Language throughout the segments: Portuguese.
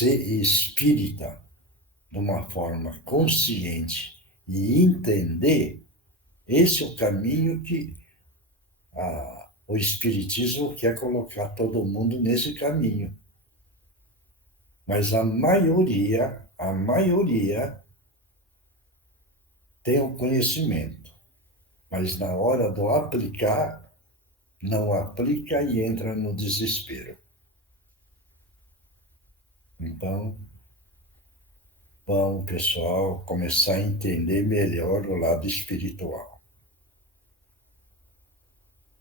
ser espírita de uma forma consciente e entender, esse é o caminho que o Espiritismo quer colocar todo mundo nesse caminho. Mas a maioria tem o conhecimento, mas na hora do aplicar, não aplica e entra no desespero. Então, vamos, pessoal, começar a entender melhor o lado espiritual.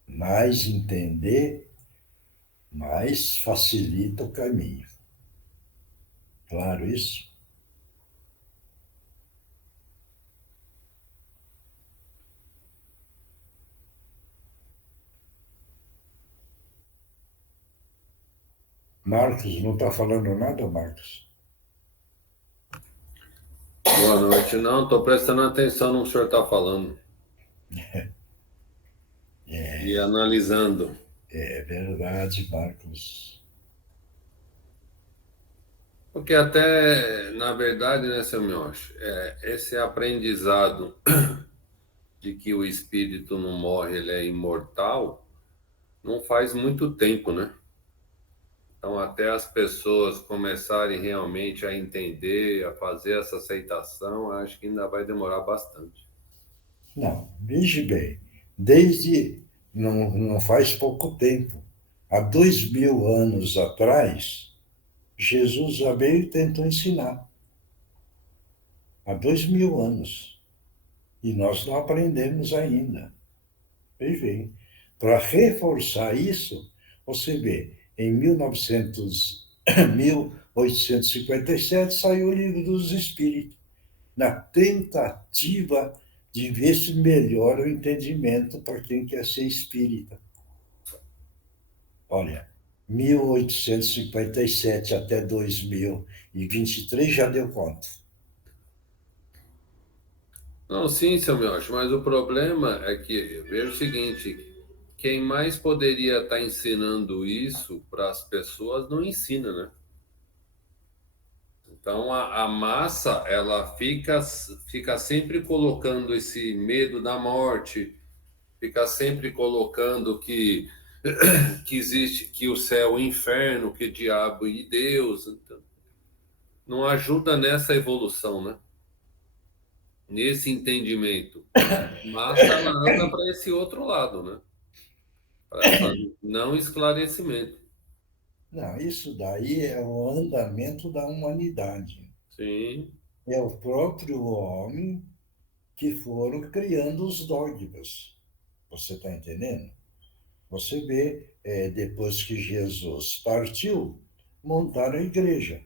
Mais entender, mais facilita o caminho. Claro isso? Marcos, não está falando nada, Marcos? Boa noite. Não, estou prestando atenção no que o senhor está falando e analisando. É verdade, Marcos. Porque até, na verdade, né, seu Miocho, esse aprendizado de que o espírito não morre, ele é imortal, não faz muito tempo, né? Então, até as pessoas começarem realmente a entender, a fazer essa aceitação, acho que ainda vai demorar bastante. Não, veja bem, desde não faz pouco tempo, há 2000 anos atrás, Jesus já veio e tentou ensinar. Há 2000 anos. E nós não aprendemos ainda. Veja bem, para reforçar isso, você vê, em 1857 saiu o Livro dos Espíritos, na tentativa de ver se melhora o entendimento para quem quer ser espírita. Olha, 1857 até 2023 já deu conta. Não, sim, seu Miocho, mas o problema é que, veja o seguinte, quem mais poderia estar ensinando isso para as pessoas não ensina, né? Então a massa ela fica sempre colocando esse medo da morte, fica sempre colocando que existe que o céu e o inferno, que diabo e Deus, então, não ajuda nessa evolução, né? Nesse entendimento. A massa ela anda para esse outro lado, né? Para essa não esclarecimento. Não, isso daí é o andamento da humanidade. Sim, É o próprio homem que foram criando os dogmas. Você está entendendo? Você vê, depois que Jesus partiu, montaram a igreja,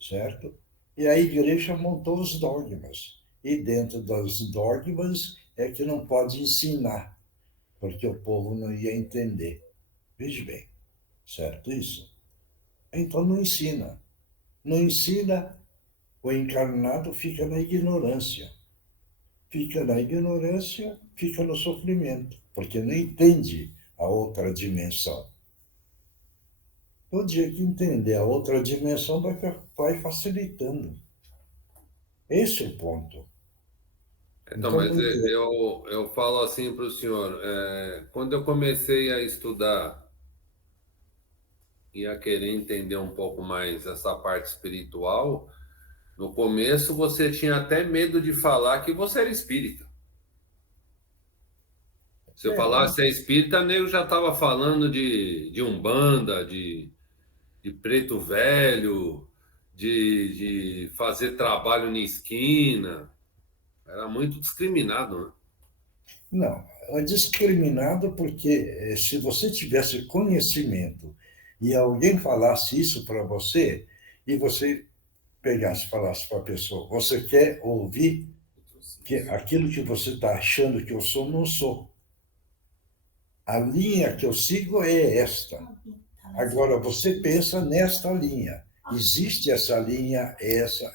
certo? E a igreja montou os dogmas. E dentro dos dogmas é que não pode ensinar, porque o povo não ia entender. Veja bem, certo isso? Então não ensina. Não ensina, o encarnado fica na ignorância. Fica na ignorância, fica no sofrimento, porque não entende a outra dimensão. O dia que entender a outra dimensão vai facilitando. Esse é o ponto. então, Então, mas por quê? eu falo assim para o senhor, quando eu comecei a estudar e a querer entender um pouco mais essa parte espiritual, no começo você tinha até medo de falar que você era espírita. Se eu É, falasse é espírita, nego já estava falando de Umbanda, de preto velho, de fazer trabalho na esquina. Era muito discriminado, né? não, é discriminado porque se você tivesse conhecimento e alguém falasse isso para você, e você pegasse e falasse para a pessoa, você quer ouvir que aquilo que você está achando que eu sou, não sou. A linha que eu sigo é esta. Agora, você pensa nesta linha. Existe essa linha, essa.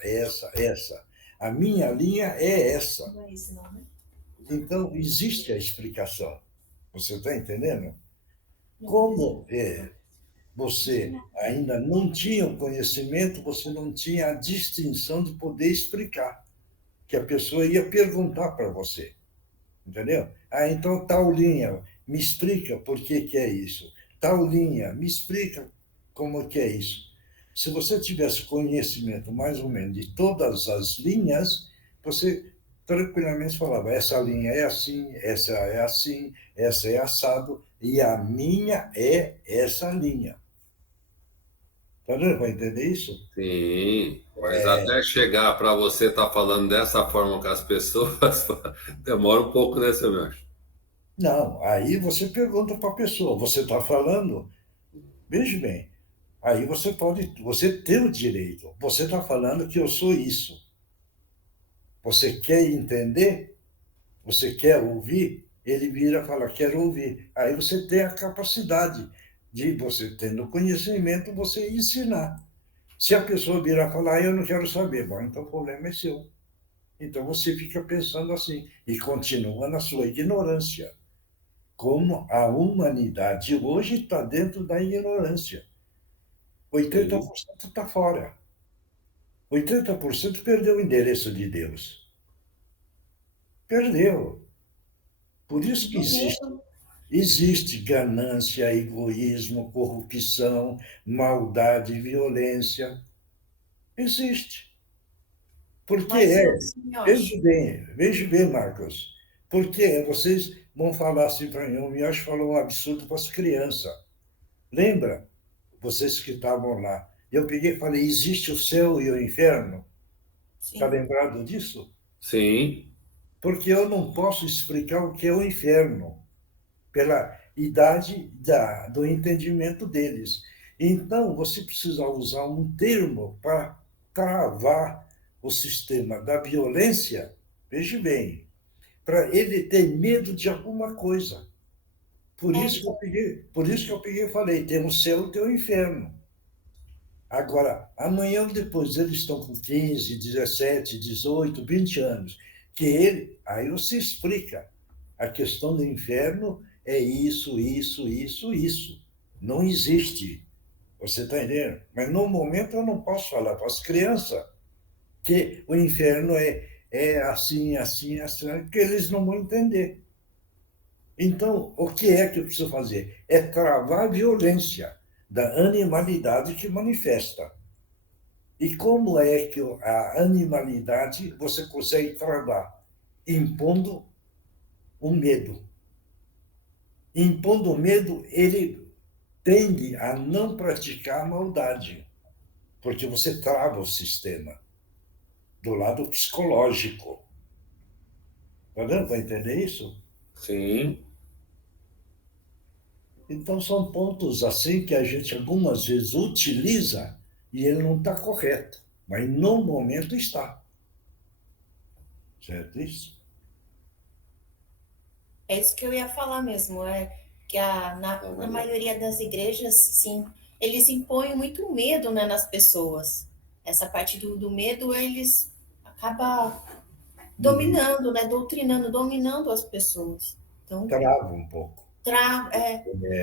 A minha linha é essa. Então, existe a explicação. Você está entendendo? Como é? você ainda não tinha o conhecimento, você não tinha a distinção de poder explicar, que a pessoa ia perguntar para você, entendeu? Ah, então tal linha, me explica por que que é isso. Tal linha, me explica como que é isso. Se você tivesse conhecimento mais ou menos de todas as linhas, você tranquilamente falava, essa linha é assim, essa é assim, essa é assado, e a minha é essa linha. Tá dando para entender isso? Sim, mas até chegar para você estar falando dessa forma com as pessoas, demora um pouco, né, seu Miocho? Não, aí você pergunta para a pessoa, você está falando? Veja bem, aí você pode, você tem o direito. Você está falando que eu sou isso. Você quer entender? Você quer ouvir? Ele vira e fala, quero ouvir. Aí você tem a capacidade de, você tendo conhecimento, você ensinar. Se a pessoa virar e falar, eu não quero saber, bom, então o problema é seu. Então você fica pensando assim e continua na sua ignorância. Como a humanidade hoje está dentro da ignorância. Sim, 80% está fora. 80% perdeu o endereço de Deus. Perdeu. Por isso que Do medo. existe ganância, egoísmo, corrupção, maldade, violência. Existe. Porque Mas é, o Simioshi, veja bem, Marcos, porque vocês vão falar assim para mim, o Miyoshi falou um absurdo para as crianças. Lembra? Vocês que estavam lá. Eu peguei e falei, existe o céu e o inferno? Está sim. lembrado disso? sim, Porque eu não posso explicar o que é o inferno pela idade do entendimento deles. Então, você precisa usar um termo para travar o sistema da violência, veja bem, para ele ter medo de alguma coisa. É, então, Por isso que eu peguei e falei, tem o céu e tem o inferno. Agora, amanhã ou depois, eles estão com 15, 17, 18, 20 anos, que ele, aí você explica. A questão do inferno é isso, isso, isso, isso. Não existe. Você está entendendo? Mas no momento eu não posso falar para as crianças que o inferno é assim, assim, assim, porque eles não vão entender. Então, o que é que eu preciso fazer? É travar a violência da animalidade que manifesta. E como é que a animalidade você consegue travar? Impondo o medo. Impondo o medo, ele tende a não praticar a maldade, porque você trava o sistema do lado psicológico. Está dando para entender isso? sim. Então, são pontos assim que a gente algumas vezes utiliza e ele não está correto, mas no momento está. Certo isso? é isso que eu ia falar mesmo, é que na maioria das igrejas, sim, eles impõem muito medo, né, nas pessoas. Essa parte do medo, eles acabam E dominando, né, doutrinando, dominando as pessoas. Então, trava um pouco.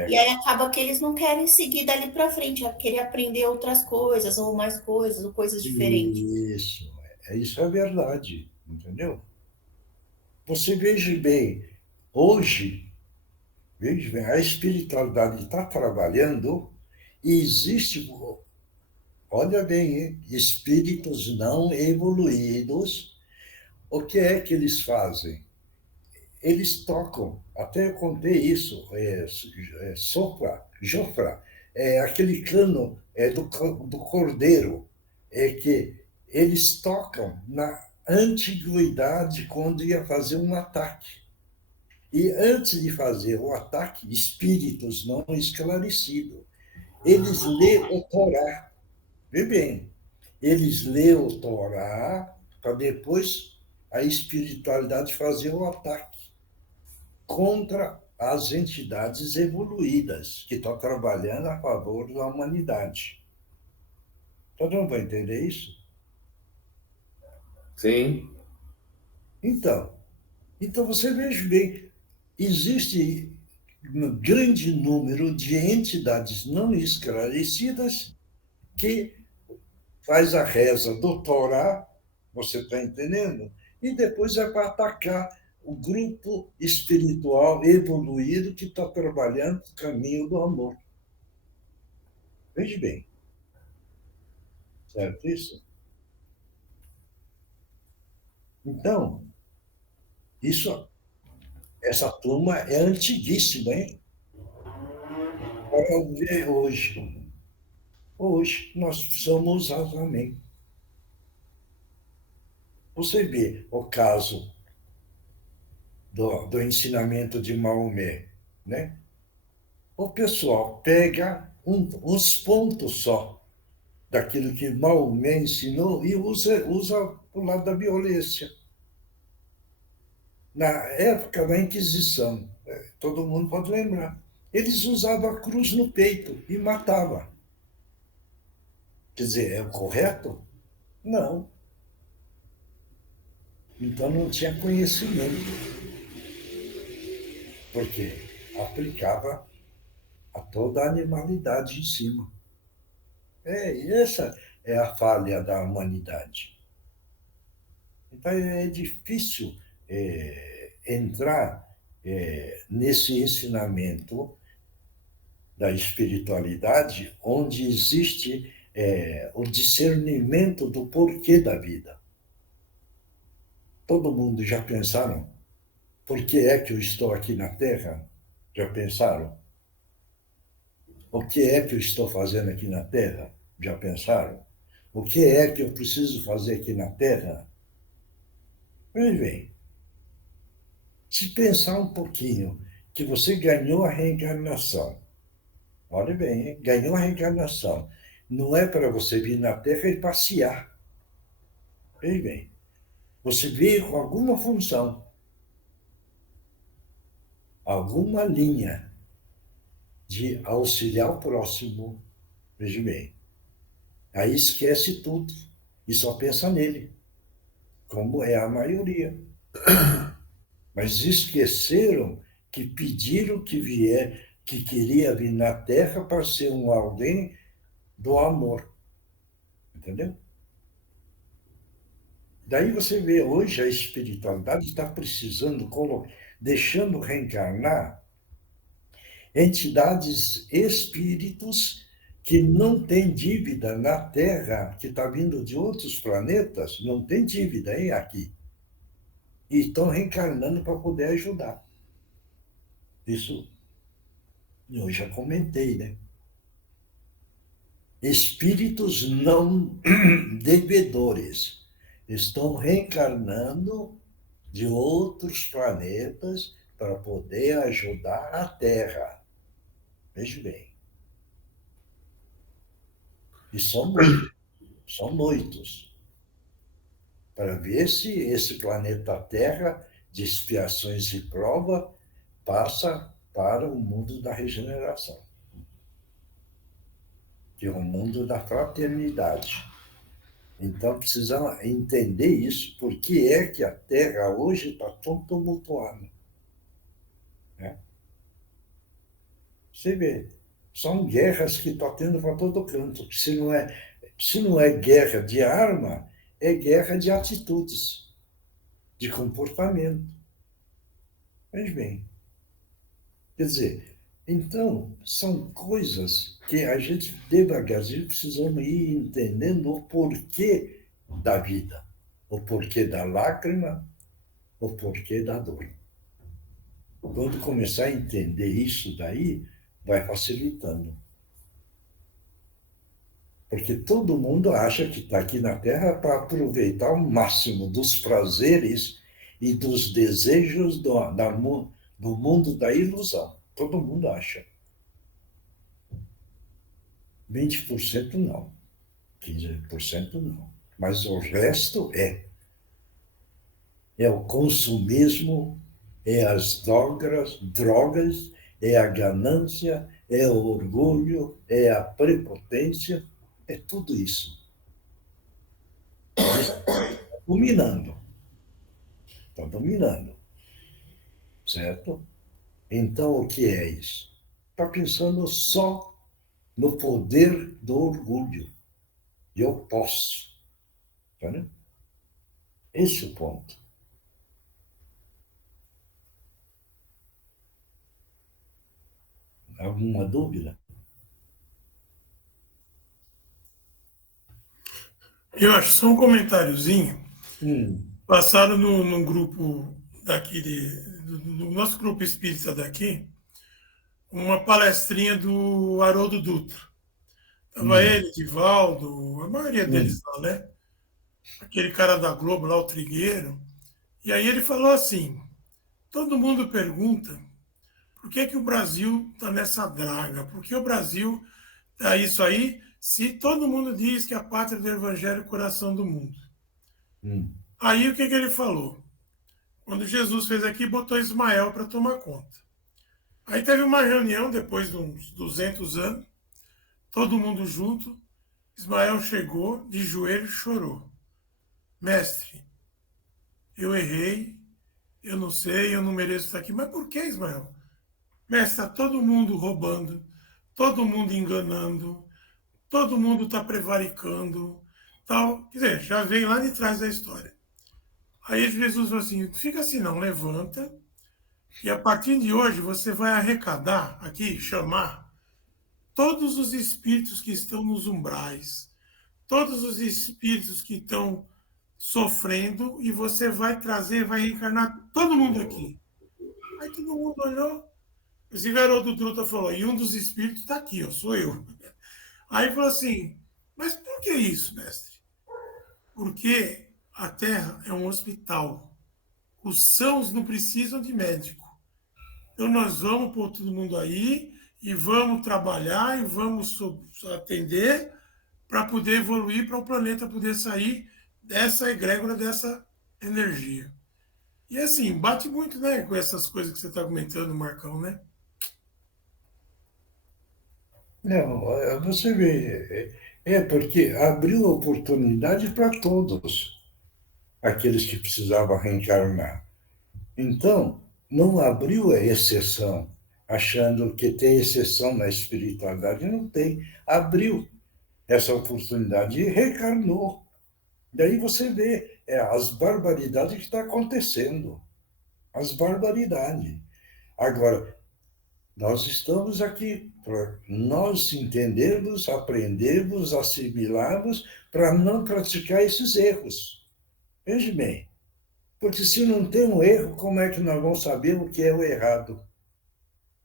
e É, aí acaba que eles não querem seguir dali para frente, é querer aprender outras coisas, ou mais coisas, ou coisas diferentes. isso é verdade, entendeu? Você veja bem, hoje, veja bem, a espiritualidade está trabalhando e existe, olha bem, hein, espíritos não evoluídos. O que é que eles fazem? Eles tocam, até eu contei isso, sopra, jofra, aquele cano do cordeiro, é que eles tocam na antiguidade quando ia fazer um ataque. E antes de fazer o ataque, espíritos não esclarecidos, eles lêem o Torá. Vê bem, eles lêem o Torá para depois a espiritualidade fazer o ataque contra as entidades evoluídas que estão trabalhando a favor da humanidade. Todo mundo vai entender isso? Sim, Então, então você veja bem, existe. um grande número de entidades não esclarecidas que faz a reza do Torá, você está entendendo? E depois é para atacar o grupo espiritual evoluído que está trabalhando o caminho do amor. Veja bem, certo isso? Então, essa turma é antiguíssima, hein? Para ver hoje. Hoje nós somos usar também. Você vê o caso do ensinamento de Maomé, né? O pessoal pega uns pontos só daquilo que Maomé ensinou e usa para o lado da violência. Na época da Inquisição, todo mundo pode lembrar, eles usavam a cruz no peito e matavam. Quer dizer, é o correto? Não. Então não tinha conhecimento, porque aplicava a toda a animalidade em cima. E essa é a falha da humanidade. Então é difícil entrar nesse ensinamento da espiritualidade onde existe o discernimento do porquê da vida. Todo mundo já pensaram? Por que é que eu estou aqui na Terra? Já pensaram? O que é que eu estou fazendo aqui na Terra? Já pensaram? O que é que eu preciso fazer aqui na Terra? Pois bem, se pensar um pouquinho que você ganhou a reencarnação, olha bem, hein? Ganhou a reencarnação, não é para você vir na Terra e passear. Pois bem, você veio com alguma função, alguma linha de auxiliar o próximo. Veja bem, aí esquece tudo e só pensa nele, como é a maioria. Mas esqueceram que pediram que queria vir na Terra para ser um alguém do amor. Entendeu? Daí você vê hoje a espiritualidade está precisando, deixando reencarnar entidades, espíritos que não têm dívida na Terra, que está vindo de outros planetas, não tem dívida hein, aqui. E estão reencarnando para poder ajudar. Isso eu já comentei, né? Espíritos não devedores estão reencarnando de outros planetas para poder ajudar a Terra. Veja bem. E são muitos. Para ver se esse planeta Terra, de expiações e prova, passa para o mundo da regeneração, que é o mundo da fraternidade. Então, precisamos entender isso, por que é que a Terra hoje está tão tumultuada. Né? Você vê, são guerras que estão tendo para todo canto. Se não é guerra de arma, é guerra de atitudes, de comportamento. Veja bem, quer dizer, então, são coisas que a gente, devagarzinho, precisamos ir entendendo o porquê da vida, o porquê da lágrima, o porquê da dor. Quando começar a entender isso daí, vai facilitando. Porque todo mundo acha que está aqui na Terra para aproveitar o máximo dos prazeres e dos desejos do mundo da ilusão. Todo mundo acha. 20% não, 15% não. Mas o resto é o consumismo, é as drogas, é a ganância, é o orgulho, é a prepotência, é tudo isso. Dominando. Está dominando. Certo? Então, o que é isso? Está pensando só no poder do orgulho. Eu posso. Tá, né? Esse é o ponto. Alguma dúvida? Eu acho só um comentáriozinho. Hum, Passaram no grupo daqui, no nosso grupo espírita daqui, uma palestrinha do Haroldo Dutra. Tava hum, ele, Divaldo, a maioria deles hum, lá, né? Aquele cara da Globo lá, o Trigueiro. E aí ele falou assim: todo mundo pergunta por que, que o Brasil está nessa draga? Por que o Brasil tá isso aí, se todo mundo diz que a pátria do Evangelho é o coração do mundo? hum, Aí o que, que ele falou? Quando Jesus fez aqui, botou Ismael para tomar conta. Aí teve uma reunião, depois de uns 200 anos, todo mundo junto. Ismael chegou, de joelho, e chorou. Mestre, eu errei, eu não sei, eu não mereço estar aqui. Mas por que, Ismael? Mestre, está todo mundo roubando, todo mundo enganando, todo mundo está prevaricando, tal. Quer dizer, já vem lá de trás da história. Aí Jesus falou assim: fica assim não, levanta, e a partir de hoje você vai arrecadar aqui, chamar todos os espíritos que estão nos umbrais, todos os espíritos que estão sofrendo, e você vai trazer, vai reencarnar todo mundo aqui. Aí todo mundo olhou. Esse garoto truta falou: e um dos espíritos está aqui, ó, sou eu. Aí falou assim: mas por que isso, mestre? Porque a Terra é um hospital. Os sãos não precisam de médico. Então nós vamos pôr todo mundo aí e vamos trabalhar e vamos atender para poder evoluir, para o planeta poder sair dessa egrégora, dessa energia. E assim, bate muito, né, com essas coisas que você está comentando, Marcão, né? não, você vê, é porque abriu oportunidade para todos aqueles que precisavam reencarnar. Então, não abriu a exceção, achando que tem exceção na espiritualidade. Não tem. Abriu essa oportunidade e reencarnou. Daí você vê as barbaridades que estão acontecendo. As barbaridades. Agora, nós estamos aqui para nós entendermos, aprendermos, assimilarmos, para não praticar esses erros. Veja bem, porque se não tem um erro, como é que nós vamos saber o que é o errado?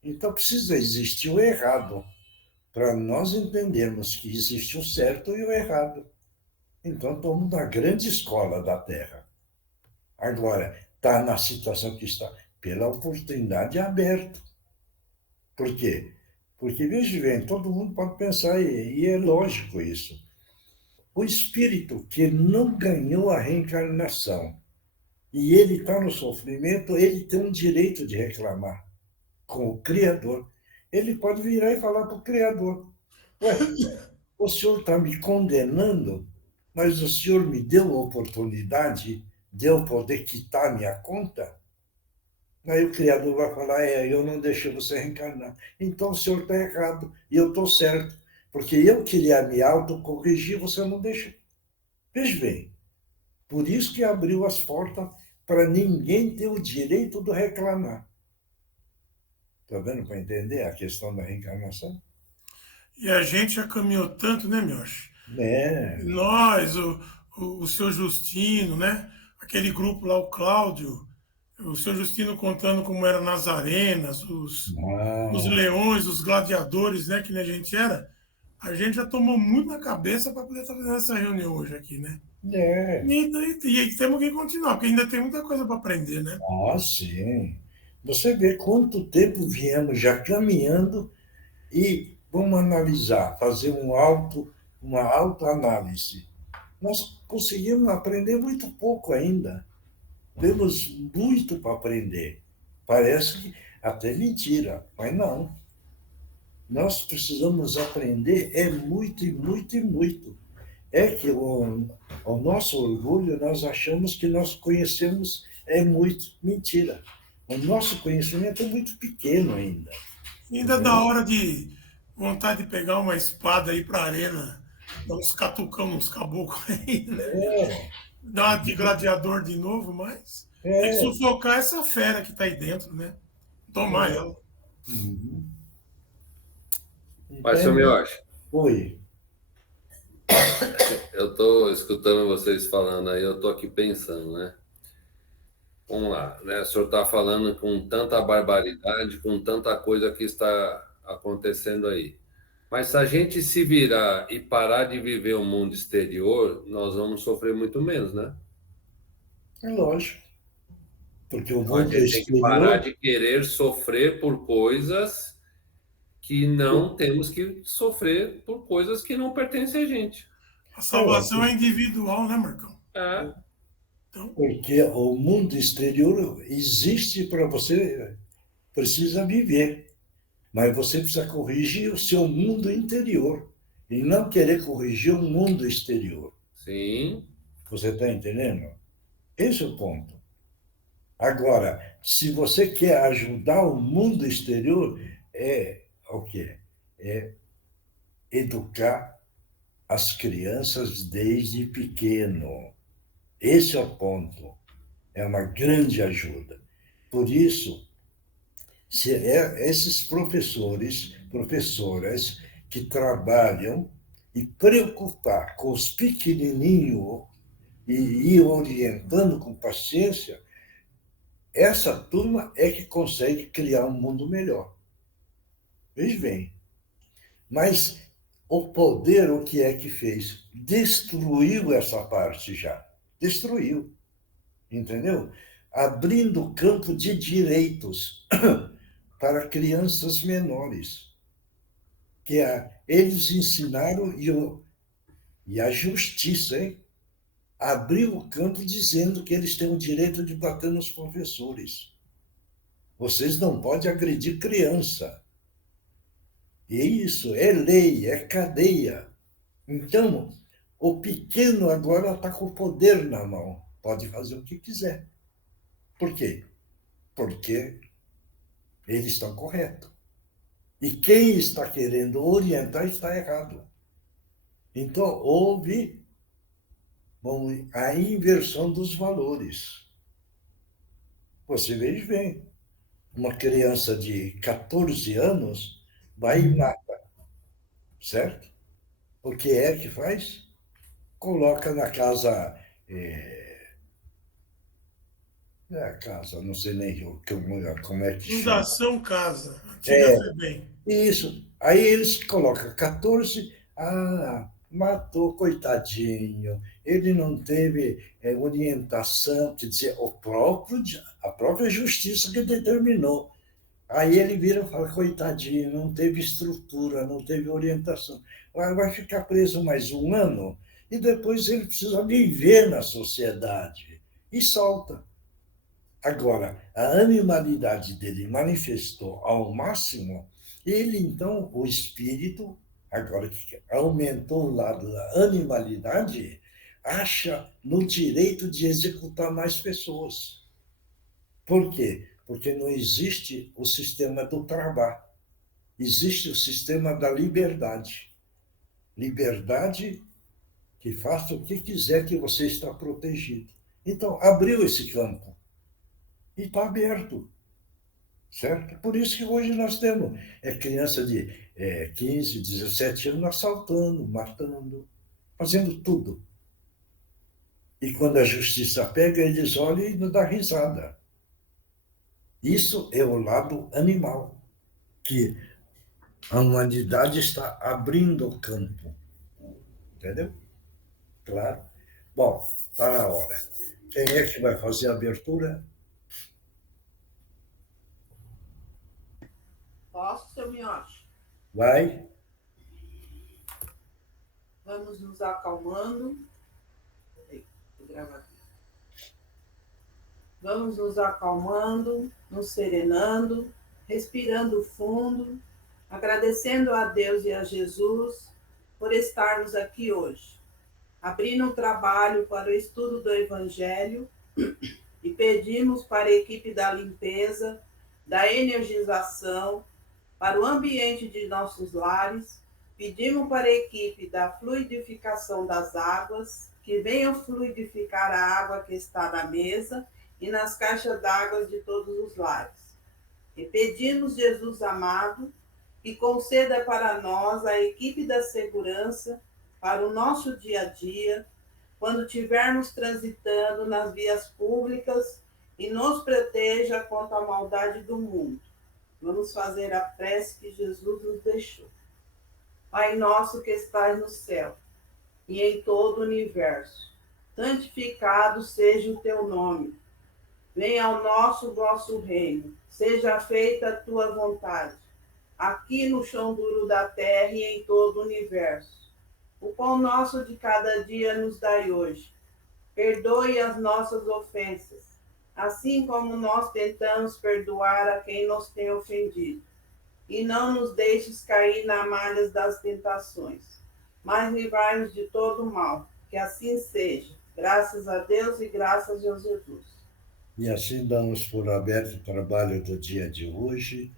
Então precisa existir o errado, para nós entendermos que existe o certo e o errado. Então estamos na grande escola da Terra. Agora, está na situação que está, pela oportunidade aberta. Por quê? Porque, veja bem, todo mundo pode pensar, e é lógico isso. O espírito que não ganhou a reencarnação e ele está no sofrimento, ele tem um direito de reclamar com o Criador. Ele pode virar e falar para o Criador: ué, o senhor está me condenando, mas o senhor me deu a oportunidade de eu poder quitar minha conta? Aí o Criador vai falar: eu não deixei você reencarnar. Então o senhor está errado e eu estou certo, porque eu queria me autocorrigir, você não deixa. Veja bem, por isso que abriu as portas para ninguém ter o direito de reclamar. Está vendo para entender a questão da reencarnação? E a gente já caminhou tanto, né, Mioche? É. Nós, o seu Justino, né? Aquele grupo lá, o Cláudio, o seu Justino contando como era nas arenas, os Não. leões, os gladiadores, né? Que nem a gente era. A gente já tomou muito na cabeça para poder estar fazendo essa reunião hoje aqui, né? É. E temos que continuar, porque ainda tem muita coisa para aprender, né? Ah, sim. Você vê quanto tempo viemos já caminhando e vamos analisar, fazer uma autoanálise. Nós conseguimos aprender muito pouco ainda. Temos muito para aprender. Parece que até mentira, mas não. Nós precisamos aprender muito, e muito, e muito. É que o nosso orgulho, nós achamos que nós conhecemos muito. Mentira. O nosso conhecimento é muito pequeno ainda. Ainda dá hora de vontade de pegar uma espada aí pra arena, dar uns catucão nos caboclos aí, né? Dar uma de gladiador de novo, mas tem que É. sufocar essa fera que tá aí dentro, né? Tomar ela. Uhum. Mas, seu Entende? Miyoshi, Oi. eu estou escutando vocês falando aí, eu estou aqui pensando, né? Vamos lá, né? O senhor está falando com tanta barbaridade, com tanta coisa que está acontecendo aí. Mas se a gente se virar e parar de viver o mundo exterior, nós vamos sofrer muito menos, né? É lógico, porque o Então a mundo gente tem que parar exterior, de querer sofrer por coisas que não temos que sofrer por coisas que não pertencem a gente. A é, salvação é individual, né, Marcão? É, Então, porque o mundo exterior existe para você, precisa viver, mas você precisa corrigir o seu mundo interior e não querer corrigir o mundo exterior. sim, Você está entendendo? Esse é o ponto. Agora, se você quer ajudar o mundo exterior, é o quê? É educar as crianças desde pequeno. Esse é o ponto. É uma grande ajuda. Por isso, se esses professores, professoras que trabalham e preocupar com os pequenininhos e ir orientando com paciência, essa turma é que consegue criar um mundo melhor. Veja bem. Mas o poder, o que é que fez? Destruiu essa parte já. Destruiu. Entendeu? Abrindo campo de direitos para crianças menores. Eles ensinaram e a justiça, hein? Abriu o campo dizendo que eles têm o direito de bater nos professores. Vocês não podem agredir criança. E isso é lei, é cadeia. Então, o pequeno agora está com o poder na mão. Pode fazer o que quiser. Por quê? Porque eles estão corretos. E quem está querendo orientar está errado. Então, houve, bom, a inversão dos valores. Você veja bem, uma criança de 14 anos vai e mata, certo? O que é que faz? Coloca na casa, não sei nem como é que chama. Fundação Casa, antiga É, FEBEM. isso. Aí eles colocam 14, matou, coitadinho. Ele não teve orientação, quer dizer, a própria justiça que determinou. Aí ele vira e fala, coitadinho, não teve estrutura, não teve orientação. Vai ficar preso mais um ano e depois ele precisa viver na sociedade. E solta. Agora, a animalidade dele manifestou ao máximo, ele então, o espírito, agora que aumentou o lado da animalidade, acha no direito de executar mais pessoas. Por quê? Porque não existe o sistema do trabalho, existe o sistema da liberdade. Liberdade que faça o que quiser que você está protegido. Então, abriu esse campo e está aberto. Certo? Por isso que hoje nós temos criança de 15, 17 anos assaltando, matando, fazendo tudo. E quando a justiça pega, eles olham e não dá risada. Isso é o lado animal, que a humanidade está abrindo o campo. Entendeu? Claro. Bom, está na hora. Quem é que vai fazer a abertura? Posso, seu Mioche? Vai. Vamos nos acalmando. Vou gravar aqui. Vamos nos acalmando, nos serenando, respirando fundo, agradecendo a Deus e a Jesus por estarmos aqui hoje, abrindo um trabalho para o estudo do Evangelho e pedimos para a equipe da limpeza, da energização, para o ambiente de nossos lares, pedimos para a equipe da fluidificação das águas, que venham fluidificar a água que está na mesa e nas caixas d'água de todos os lares. E pedimos, Jesus amado, que conceda para nós a equipe da segurança para o nosso dia a dia, quando estivermos transitando nas vias públicas, e nos proteja contra a maldade do mundo. Vamos fazer a prece que Jesus nos deixou. Pai nosso que estais no céu e em todo o universo, santificado seja o teu nome. Venha ao nosso vosso reino, seja feita a tua vontade, aqui no chão duro da terra e em todo o universo. O pão nosso de cada dia nos dai hoje. Perdoe as nossas ofensas, assim como nós tentamos perdoar a quem nos tem ofendido. E não nos deixes cair na malha das tentações, mas livrai-nos de todo mal. Que assim seja. Graças a Deus e graças a Jesus. E assim damos por aberto o trabalho do dia de hoje.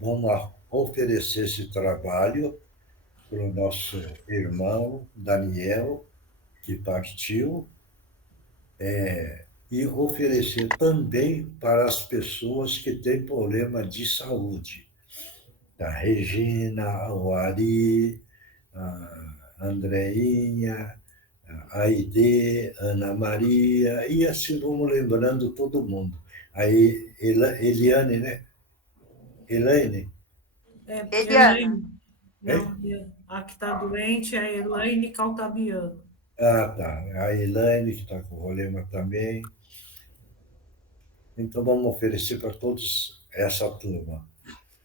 Vamos oferecer esse trabalho para o nosso irmão Daniel, que partiu, e oferecer também para as pessoas que têm problema de saúde. A Regina, o Ari, a Andreinha, a Aide, Ana Maria, e assim vamos lembrando todo mundo. Aí, Eliane, né? Elaine? Eliana. Não, a que está doente é a Elaine Caltabiano. Ah, tá. A Elaine, que está com problema também. Então, vamos oferecer para todos essa turma,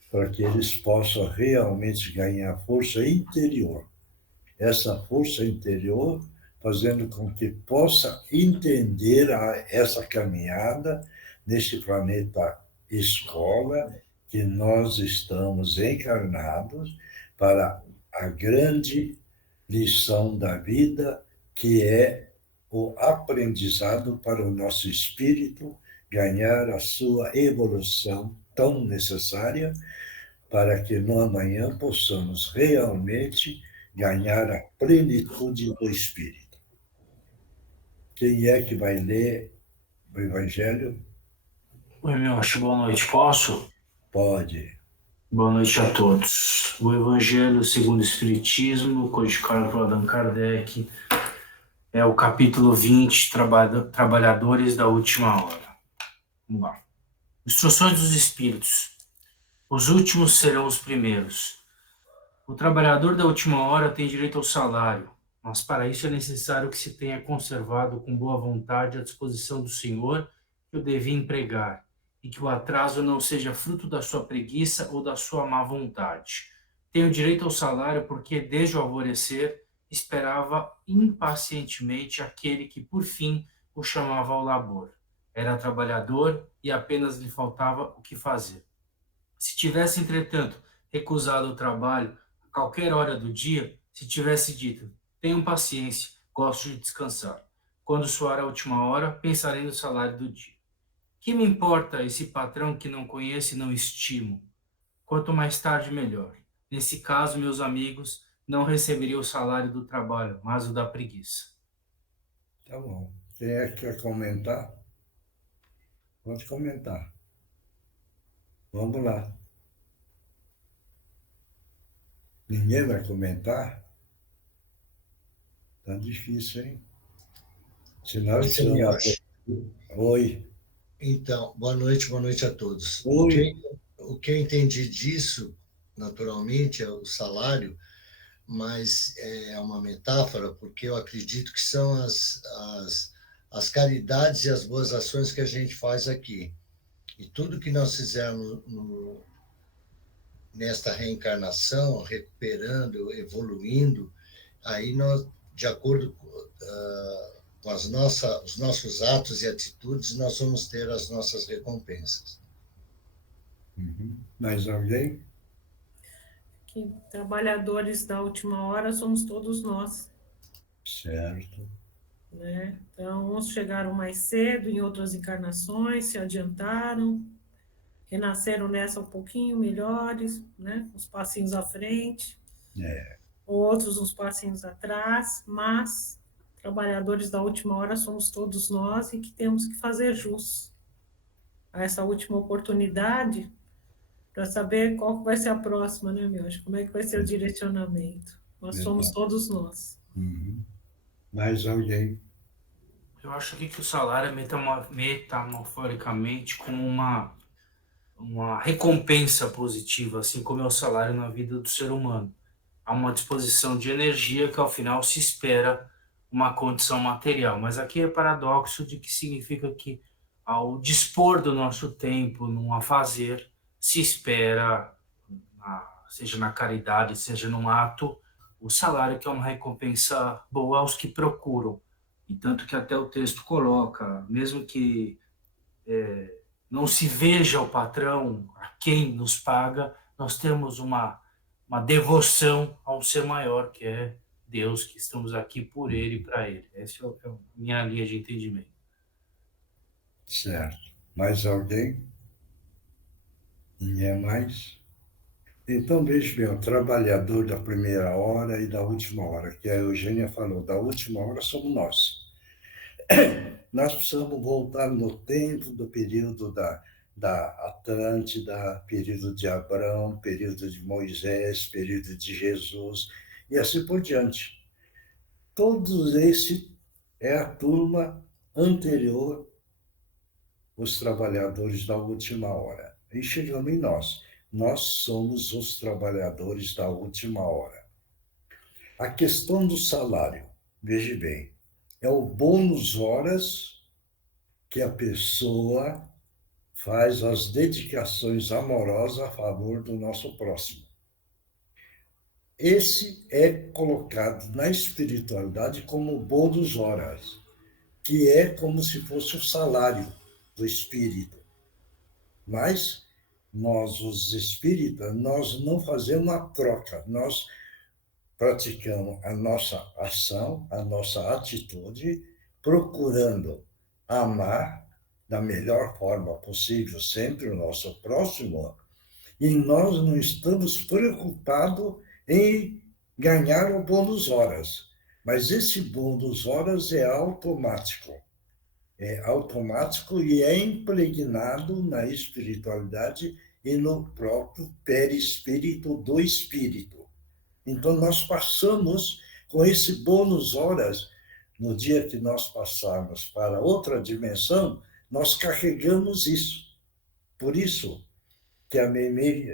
para que eles possam realmente ganhar força interior. Essa força interior fazendo com que possa entender essa caminhada nesse planeta escola, que nós estamos encarnados para a grande lição da vida, que é o aprendizado para o nosso espírito ganhar a sua evolução tão necessária para que no amanhã possamos realmente ganhar a plenitude do espírito. Quem é que vai ler o Evangelho? Oi, meu, boa noite. Posso? Pode. Boa noite a todos. O Evangelho segundo o Espiritismo, codificado por Allan Kardec, é o capítulo 20, Trabalhadores da Última Hora. Vamos lá. Instruções dos Espíritos. Os últimos serão os primeiros. O trabalhador da última hora tem direito ao salário, mas para isso é necessário que se tenha conservado com boa vontade à disposição do Senhor que o devia empregar, e que o atraso não seja fruto da sua preguiça ou da sua má vontade. Tenho direito ao salário porque, desde o alvorecer, esperava impacientemente aquele que, por fim, o chamava ao labor. Era trabalhador e apenas lhe faltava o que fazer. Se tivesse, entretanto, recusado o trabalho a qualquer hora do dia, se tivesse dito, tenham paciência, gosto de descansar. Quando soar a última hora, pensarei no salário do dia. Que me importa esse patrão que não conheço e não estimo? Quanto mais tarde, melhor. Nesse caso, meus amigos, não receberia o salário do trabalho, mas o da preguiça. Tá bom. Quem é que quer comentar? Pode comentar. Vamos lá. Ninguém vai comentar? Tá difícil, hein? Senão Senhor. Oi. Então, boa noite a todos. Oi. O que eu entendi disso, naturalmente, é o salário, mas é uma metáfora, porque eu acredito que são as caridades e as boas ações que a gente faz aqui. E tudo que nós fizermos nesta reencarnação, recuperando, evoluindo, aí nós, de acordo com os nossos atos e atitudes, nós vamos ter as nossas recompensas. Uhum. Mais alguém? Que trabalhadores da última hora somos todos nós. Certo. Né? Então, Alguns chegaram mais cedo em outras encarnações, se adiantaram, renasceram nessa um pouquinho melhores, né? Uns passinhos à frente. Outros uns passinhos atrás, mas trabalhadores da última hora somos todos nós e que temos que fazer jus a essa última oportunidade para saber qual que vai ser a próxima, né, Miocha? Como é que vai ser o direcionamento? Nós somos todos nós. Mais alguém? Eu acho aqui que o salário é metamorforicamente como uma recompensa positiva, assim como é o salário na vida do ser humano. Há uma disposição de energia que, ao final, se espera uma condição material. Mas aqui é paradoxo de que significa que, ao dispor do nosso tempo num afazer, se espera, seja na caridade, seja num ato, o salário, que é uma recompensa boa aos que procuram. E tanto que até o texto coloca, mesmo que não se veja o patrão, a quem nos paga, nós temos uma devoção a um ser maior, que é Deus, que estamos aqui por Ele e para Ele. Essa é a minha linha de entendimento. Certo. Mais alguém? Ninguém mais? Então, veja bem, o trabalhador da primeira hora e da última hora, que a Eugênia falou, da última hora somos nós. Nós precisamos voltar no tempo do período da Atlântida, período de Abraão, período de Moisés, período de Jesus, e assim por diante. Todos esse é a turma anterior, os trabalhadores da última hora. E chegamos em nós. Nós somos os trabalhadores da última hora. A questão do salário, veja bem, é o bônus horas que a pessoa faz as dedicações amorosas a favor do nosso próximo. Esse é colocado na espiritualidade como bônus horas, que é como se fosse o salário do espírito. Mas nós, os espíritas, nós não fazemos a troca, nós praticamos a nossa ação, a nossa atitude, procurando amar da melhor forma possível sempre o nosso próximo, e nós não estamos preocupados em ganhar o bônus horas. Mas esse bônus horas é automático. É automático e é impregnado na espiritualidade e no próprio perispírito do espírito. Então, nós passamos com esse bônus horas, no dia que nós passarmos para outra dimensão, nós carregamos isso. Por isso que a Mimi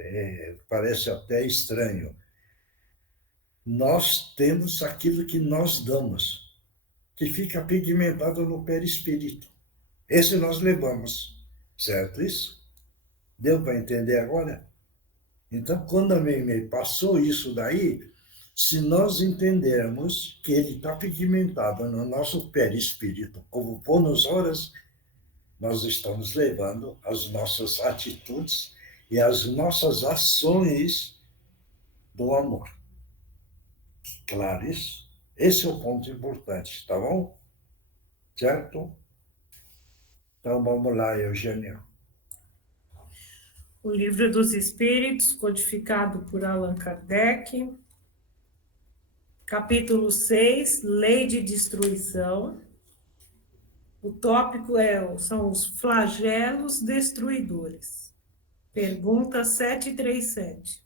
parece até estranho. Nós temos aquilo que nós damos, que fica pigmentado no perispírito. Esse nós levamos, certo isso? Deu para entender agora? Então, quando a Mimi passou isso daí, se nós entendermos que ele está pigmentado no nosso perispírito como bônus horas, nós estamos levando as nossas atitudes e as nossas ações do amor. Claro isso? Esse é o ponto importante, tá bom? Certo? Então, vamos lá, Eugênia. O Livro dos Espíritos, codificado por Allan Kardec. Capítulo 6, Lei de Destruição. O tópico são os flagelos destruidores. Pergunta 737.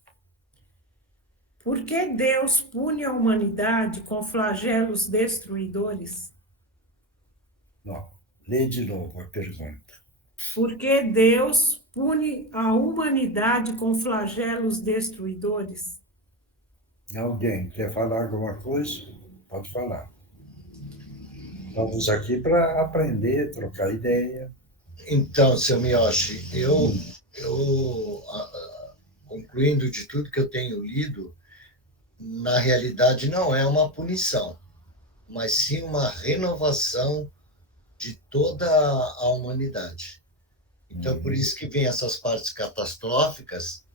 Por que Deus pune a humanidade com flagelos destruidores? Não, lê de novo a pergunta. Por que Deus pune a humanidade com flagelos destruidores? Alguém quer falar alguma coisa? Pode falar. Estamos aqui para aprender, trocar ideia. Então, seu Miyoshi, eu concluindo de tudo que eu tenho lido, na realidade não é uma punição, mas sim uma renovação de toda a humanidade. Então, por isso que vem essas partes catastróficas,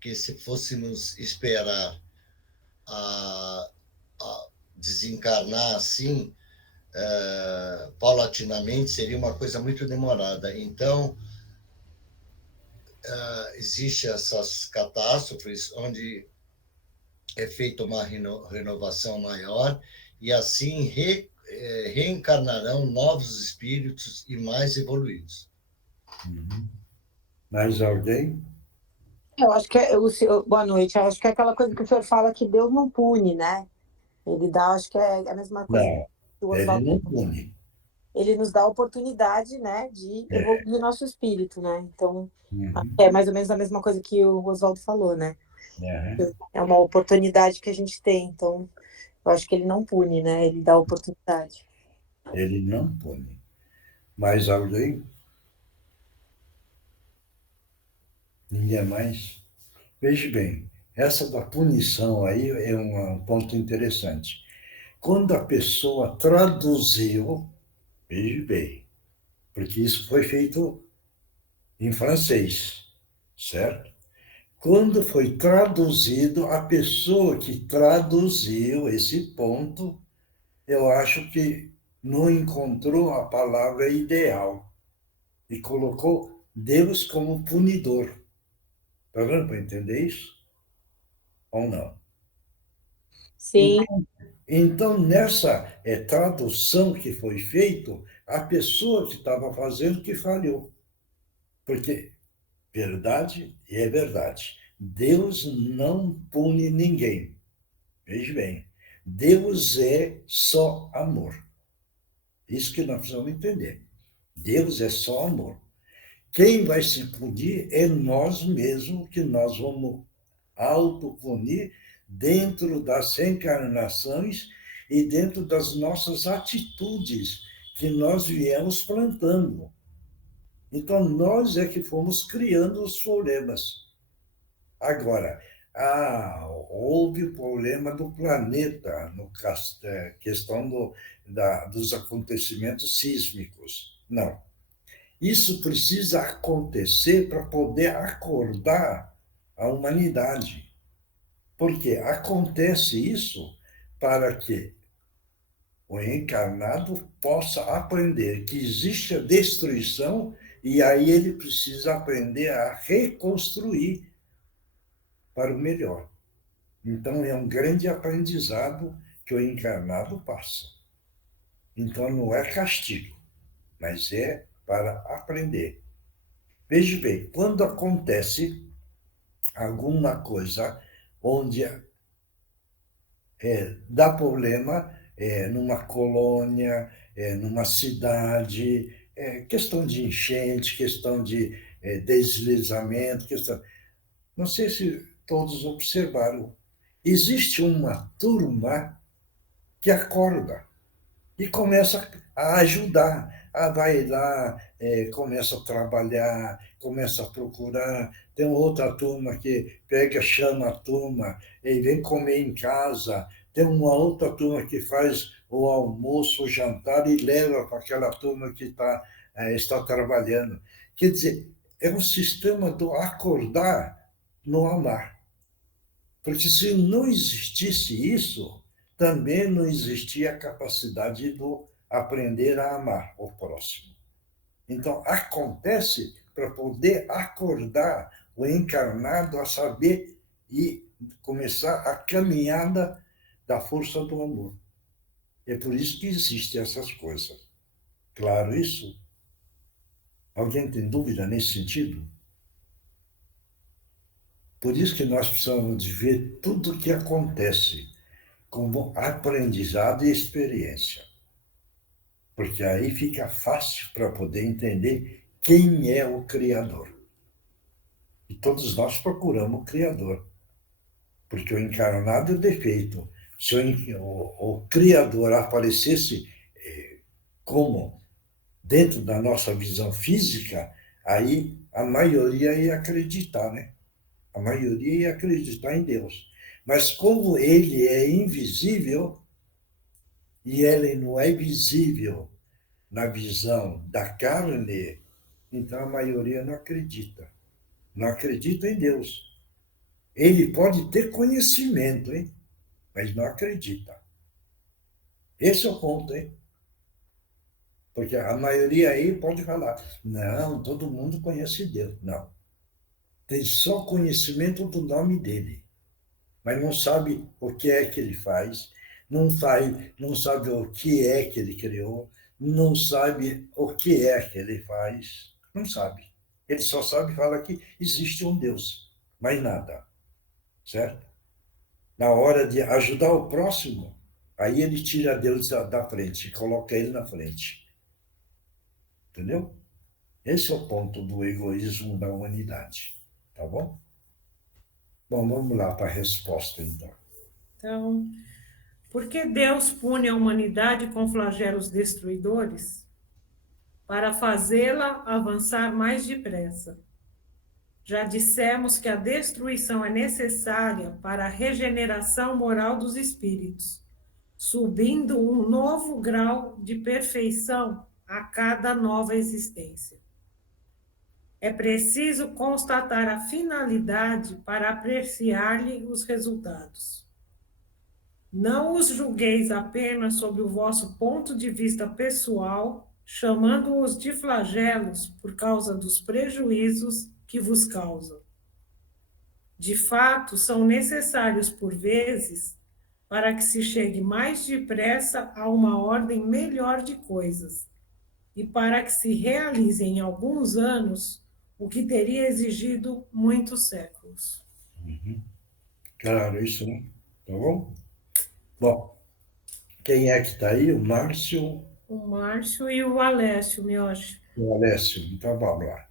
que se fôssemos esperar a desencarnar assim, paulatinamente, seria uma coisa muito demorada. Então, existem essas catástrofes onde é feita uma renovação maior e assim reencarnarão novos espíritos e mais evoluídos. Mais alguém? Eu acho que boa noite. Eu acho que é aquela coisa que o senhor fala que Deus não pune, né? Ele dá, acho que é a mesma coisa Não, que o ele Oswaldo não falou. pune. Ele nos dá a oportunidade, né, de evoluir o nosso espírito, né? Então, Uhum. é mais ou menos a mesma coisa que o Oswaldo falou, né? É. É uma oportunidade que a gente tem. Então, eu acho que ele não pune, né? Ele dá a oportunidade. Ele não pune. Mais alguém? Ninguém mais? Veja bem, essa da punição aí é um ponto interessante. Quando a pessoa traduziu, veja bem, porque isso foi feito em francês, certo? Quando foi traduzido, a pessoa que traduziu esse ponto, eu acho que não encontrou a palavra ideal e colocou Deus como punidor. Está vendo para entender isso? Ou não? Sim, Então, nessa tradução que foi feita, a pessoa que estava fazendo que falhou. Porque verdade é verdade. Deus não pune ninguém. Veja bem, Deus é só amor. Isso que nós precisamos entender. Deus é só amor. Quem vai se punir é nós mesmos, que nós vamos autopunir dentro das reencarnações e dentro das nossas atitudes que nós viemos plantando. Então, nós é que fomos criando os problemas. Agora, houve o problema do planeta, questão dos acontecimentos sísmicos. Não. Isso precisa acontecer para poder acordar a humanidade. Porque acontece isso para que o encarnado possa aprender que existe a destruição e aí ele precisa aprender a reconstruir para o melhor. Então, é um grande aprendizado que o encarnado passa. Então, não é castigo, mas é para aprender. Veja bem, quando acontece alguma coisa onde dá problema numa colônia, numa cidade, questão de enchente, questão de deslizamento, questão... Não sei se todos observaram. Existe uma turma que acorda e começa a ajudar. Vai lá, começa a trabalhar, começa a procurar. Tem outra turma que pega, chama a turma e vem comer em casa. Tem uma outra turma que faz o almoço, o jantar e leva para aquela turma que está trabalhando. Quer dizer, é um sistema do acordar no amar. Porque se não existisse isso, também não existia a capacidade do aprender a amar o próximo. Então, acontece para poder acordar o encarnado a saber e começar a caminhada da força do amor. É por isso que existem essas coisas. Claro isso? Alguém tem dúvida nesse sentido? Por isso que nós precisamos de ver tudo o que acontece como aprendizado e experiência. Porque aí fica fácil para poder entender quem é o Criador. E todos nós procuramos o Criador. Porque o encarnado é o defeito. Se o Criador aparecesse como dentro da nossa visão física, aí a maioria ia acreditar, né? A maioria ia acreditar em Deus. Mas como ele é invisível, e ele não é visível na visão da carne, então a maioria não acredita. Não acredita em Deus. Ele pode ter conhecimento, hein? Mas não acredita. Esse é o ponto, hein? Porque a maioria aí pode falar, não, todo mundo conhece Deus. Não. Tem só conhecimento do nome dele, mas não sabe o que é que ele faz, não sabe o que é que ele criou, não sabe o que é que ele faz, não sabe. Ele só sabe falar que existe um Deus, mais nada, certo? Na hora de ajudar o próximo, aí ele tira Deus da frente, coloca ele na frente. Entendeu? Esse é o ponto do egoísmo da humanidade. Tá bom? Bom, vamos lá para a resposta, então. Então, por que Deus pune a humanidade com flagelos destruidores? Para fazê-la avançar mais depressa. Já dissemos que a destruição é necessária para a regeneração moral dos espíritos, subindo um novo grau de perfeição a cada nova existência. É preciso constatar a finalidade para apreciar-lhe os resultados. Não os julgueis apenas sob o vosso ponto de vista pessoal, chamando-os de flagelos por causa dos prejuízos que vos causam. De fato, são necessários por vezes para que se chegue mais depressa a uma ordem melhor de coisas e para que se realize em alguns anos o que teria exigido muitos séculos. Claro, isso, né? Tá bom? Bom, quem é que está aí? O Márcio? O Márcio e o Alessio, Mioshi. O Alessio. Então, vamos lá.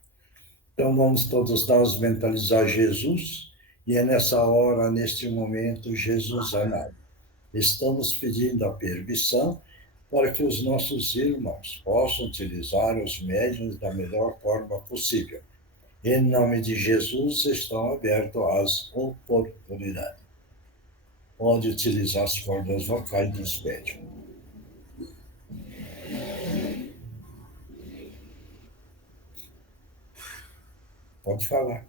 Então, vamos todos nós mentalizar Jesus, e é nessa hora, neste momento, Jesus amado. Estamos pedindo a permissão para que os nossos irmãos possam utilizar os médiuns da melhor forma possível. Em nome de Jesus, estão abertas as oportunidades. Pode utilizar as cordas vocais dos médiuns. Pode falar.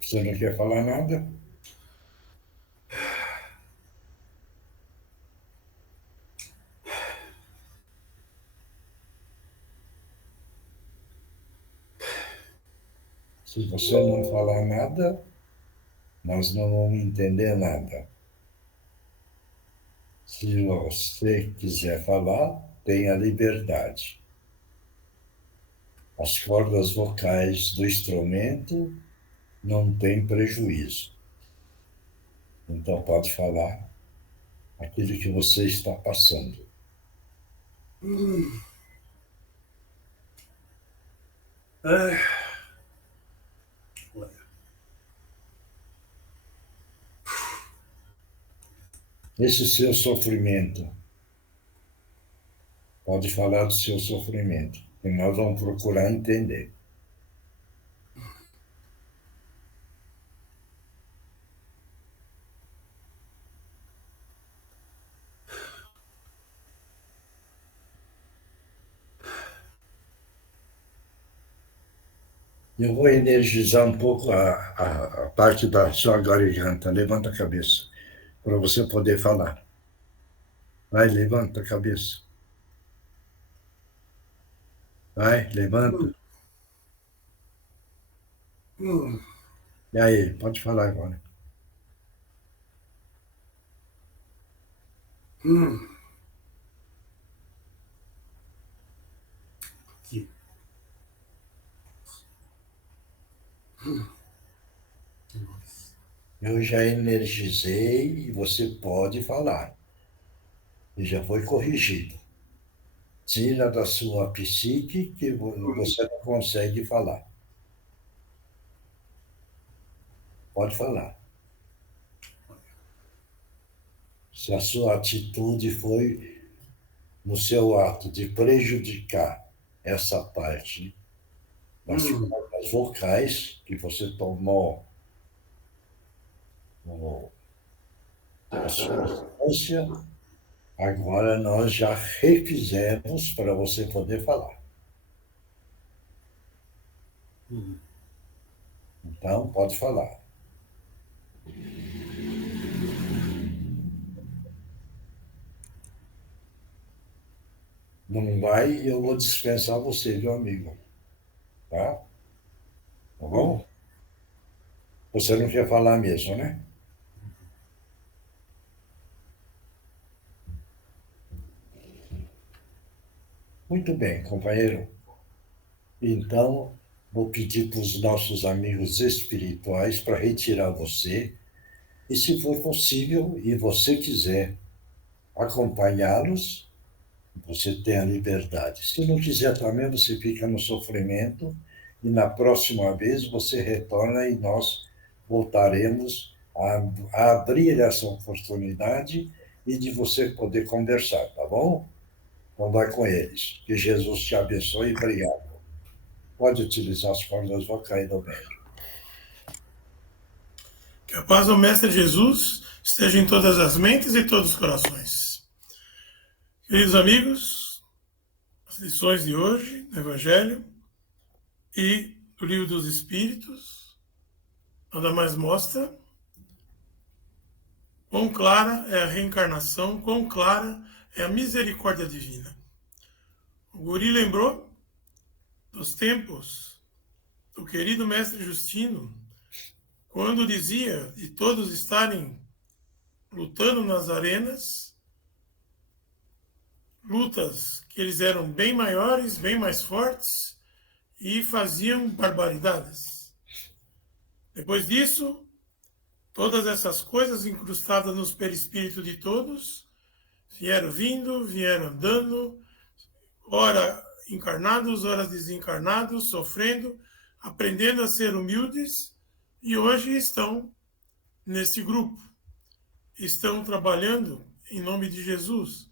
Você não quer falar nada? Se você não falar nada, nós não vamos entender nada. Se você quiser falar, tenha liberdade. As cordas vocais do instrumento não têm prejuízo. Então pode falar aquilo que você está passando. Esse seu sofrimento, pode falar do seu sofrimento, e nós vamos procurar entender. Eu vou energizar um pouco a parte da sua garganta. Levanta a cabeça, para você poder falar. Vai, levanta a cabeça. Vai, levanta. E aí, pode falar agora. Eu já energizei e você pode falar. E já foi corrigido. Tira da sua psique que você não consegue falar. Pode falar. Se a sua atitude foi no seu ato de prejudicar essa parte das cordas vocais que você tomou a substância, agora nós já refizemos para você poder falar. Então, pode falar. Não vai e eu vou dispensar você, meu amigo. Tá? Tá bom? Você não quer falar mesmo, né? Muito bem, companheiro. Então, vou pedir para os nossos amigos espirituais para retirar você. E, se for possível, e você quiser acompanhá-los, você tem a liberdade. Se não quiser também, você fica no sofrimento e na próxima vez você retorna e nós voltaremos a abrir essa oportunidade e de você poder conversar, tá bom? Então vai com eles. Que Jesus te abençoe e obrigado. Pode utilizar as cordas vocais do bem. Que a paz do Mestre Jesus esteja em todas as mentes e todos os corações. Queridos amigos, as lições de hoje do Evangelho e do Livro dos Espíritos nada mais mostra quão clara é a reencarnação, quão clara é a misericórdia divina. O Guri lembrou dos tempos do querido Mestre Justino, quando dizia de todos estarem lutando nas arenas, lutas que eles eram bem maiores, bem mais fortes e faziam barbaridades. Depois disso, todas essas coisas incrustadas nos perispíritos de todos vieram vindo, vieram andando, ora encarnados, ora desencarnados, sofrendo, aprendendo a ser humildes e hoje estão neste grupo. Estão trabalhando em nome de Jesus.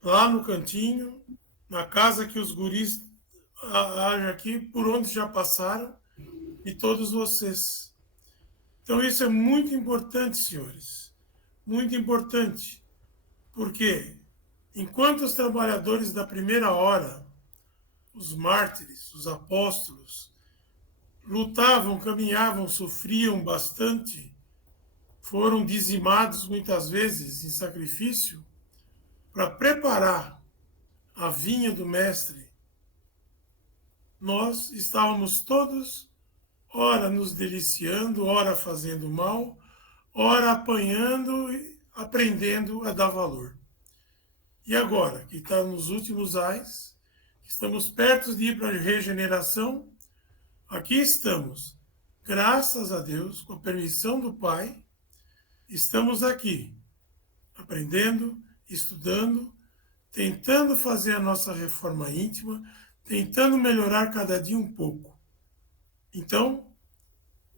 Lá no cantinho, na casa que os guris agem aqui, por onde já passaram, e todos vocês. Então isso é muito importante, senhores. Muito importante. Porque enquanto os trabalhadores da primeira hora, os mártires, os apóstolos, lutavam, caminhavam, sofriam bastante, foram dizimados muitas vezes em sacrifício para preparar a vinha do Mestre, nós estávamos todos, ora nos deliciando, ora fazendo mal, ora apanhando e aprendendo a dar valor. E agora, que está nos últimos ais, estamos perto de ir para a regeneração, aqui estamos, graças a Deus, com a permissão do Pai, estamos aqui, aprendendo, estudando, tentando fazer a nossa reforma íntima, tentando melhorar cada dia um pouco. Então,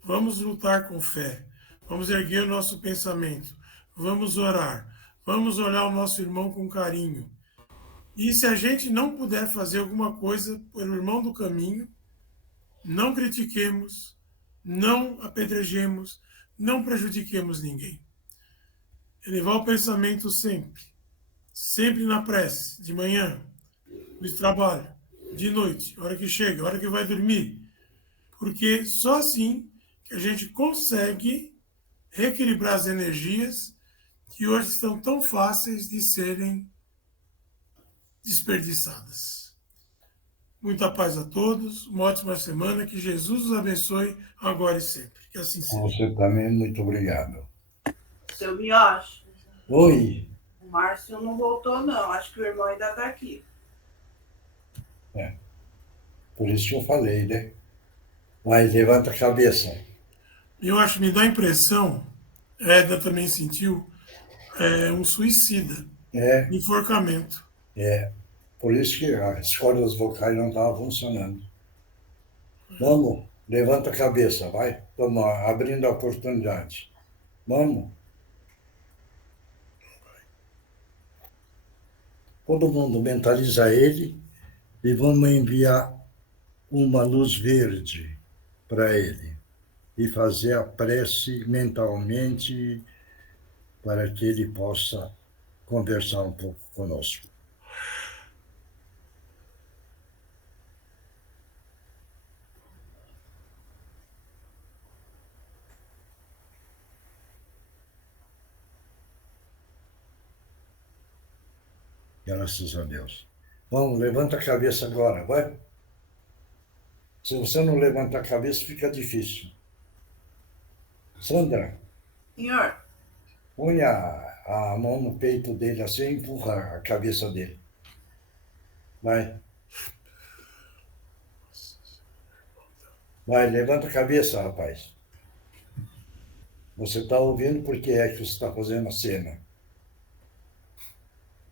vamos lutar com fé, vamos erguer o nosso pensamento, vamos orar, vamos olhar o nosso irmão com carinho. E se a gente não puder fazer alguma coisa pelo irmão do caminho, não critiquemos, não apedrejemos, não prejudiquemos ninguém. Elevar o pensamento sempre, sempre na prece, de manhã, no trabalho, de noite, hora que chega, hora que vai dormir. Porque só assim que a gente consegue reequilibrar as energias que hoje estão tão fáceis de serem desperdiçadas. Muita paz a todos, uma ótima semana, que Jesus os abençoe agora e sempre. Que assim seja. Você também, muito obrigado. Seu Mioche, Oi. o Márcio não voltou, não. Acho que o irmão ainda está aqui. Por isso que eu falei, né? Mas levanta a cabeça. Eu acho, me dá a impressão, a Edna também sentiu, um suicida, enforcamento. Por isso que as cordas vocais não estavam funcionando. Vamos, levanta a cabeça, vai. Vamos abrindo a oportunidade. Vamos. Todo mundo mentaliza ele e vamos enviar uma luz verde para ele e fazer a prece mentalmente para que ele possa conversar um pouco conosco. Graças a Deus. Vamos, levanta a cabeça agora, vai. Se você não levantar a cabeça, fica difícil. Sandra, Senhor, põe a mão no peito dele assim e empurra a cabeça dele. Vai. Vai, levanta a cabeça, rapaz. Você está ouvindo porque é que você está fazendo a cena.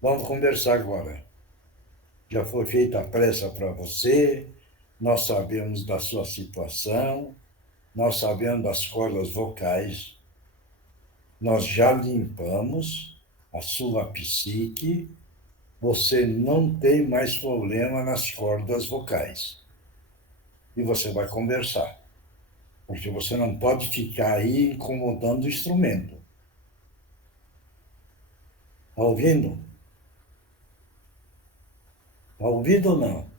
Vamos conversar agora. Já foi feita a pressa para você, nós sabemos da sua situação, nós sabemos das cordas vocais, nós já limpamos a sua psique, você não tem mais problema nas cordas vocais. E você vai conversar, porque você não pode ficar aí incomodando o instrumento. Está ouvindo? Está ouvindo ou não?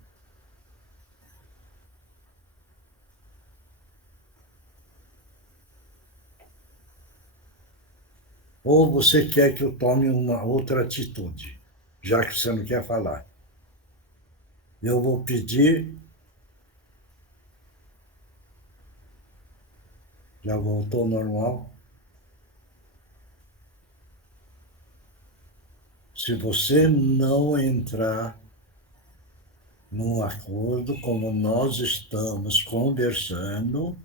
Ou você quer que eu tome uma outra atitude, já que você não quer falar? Eu vou pedir. Já voltou ao normal? Se você não entrar num acordo como nós estamos conversando,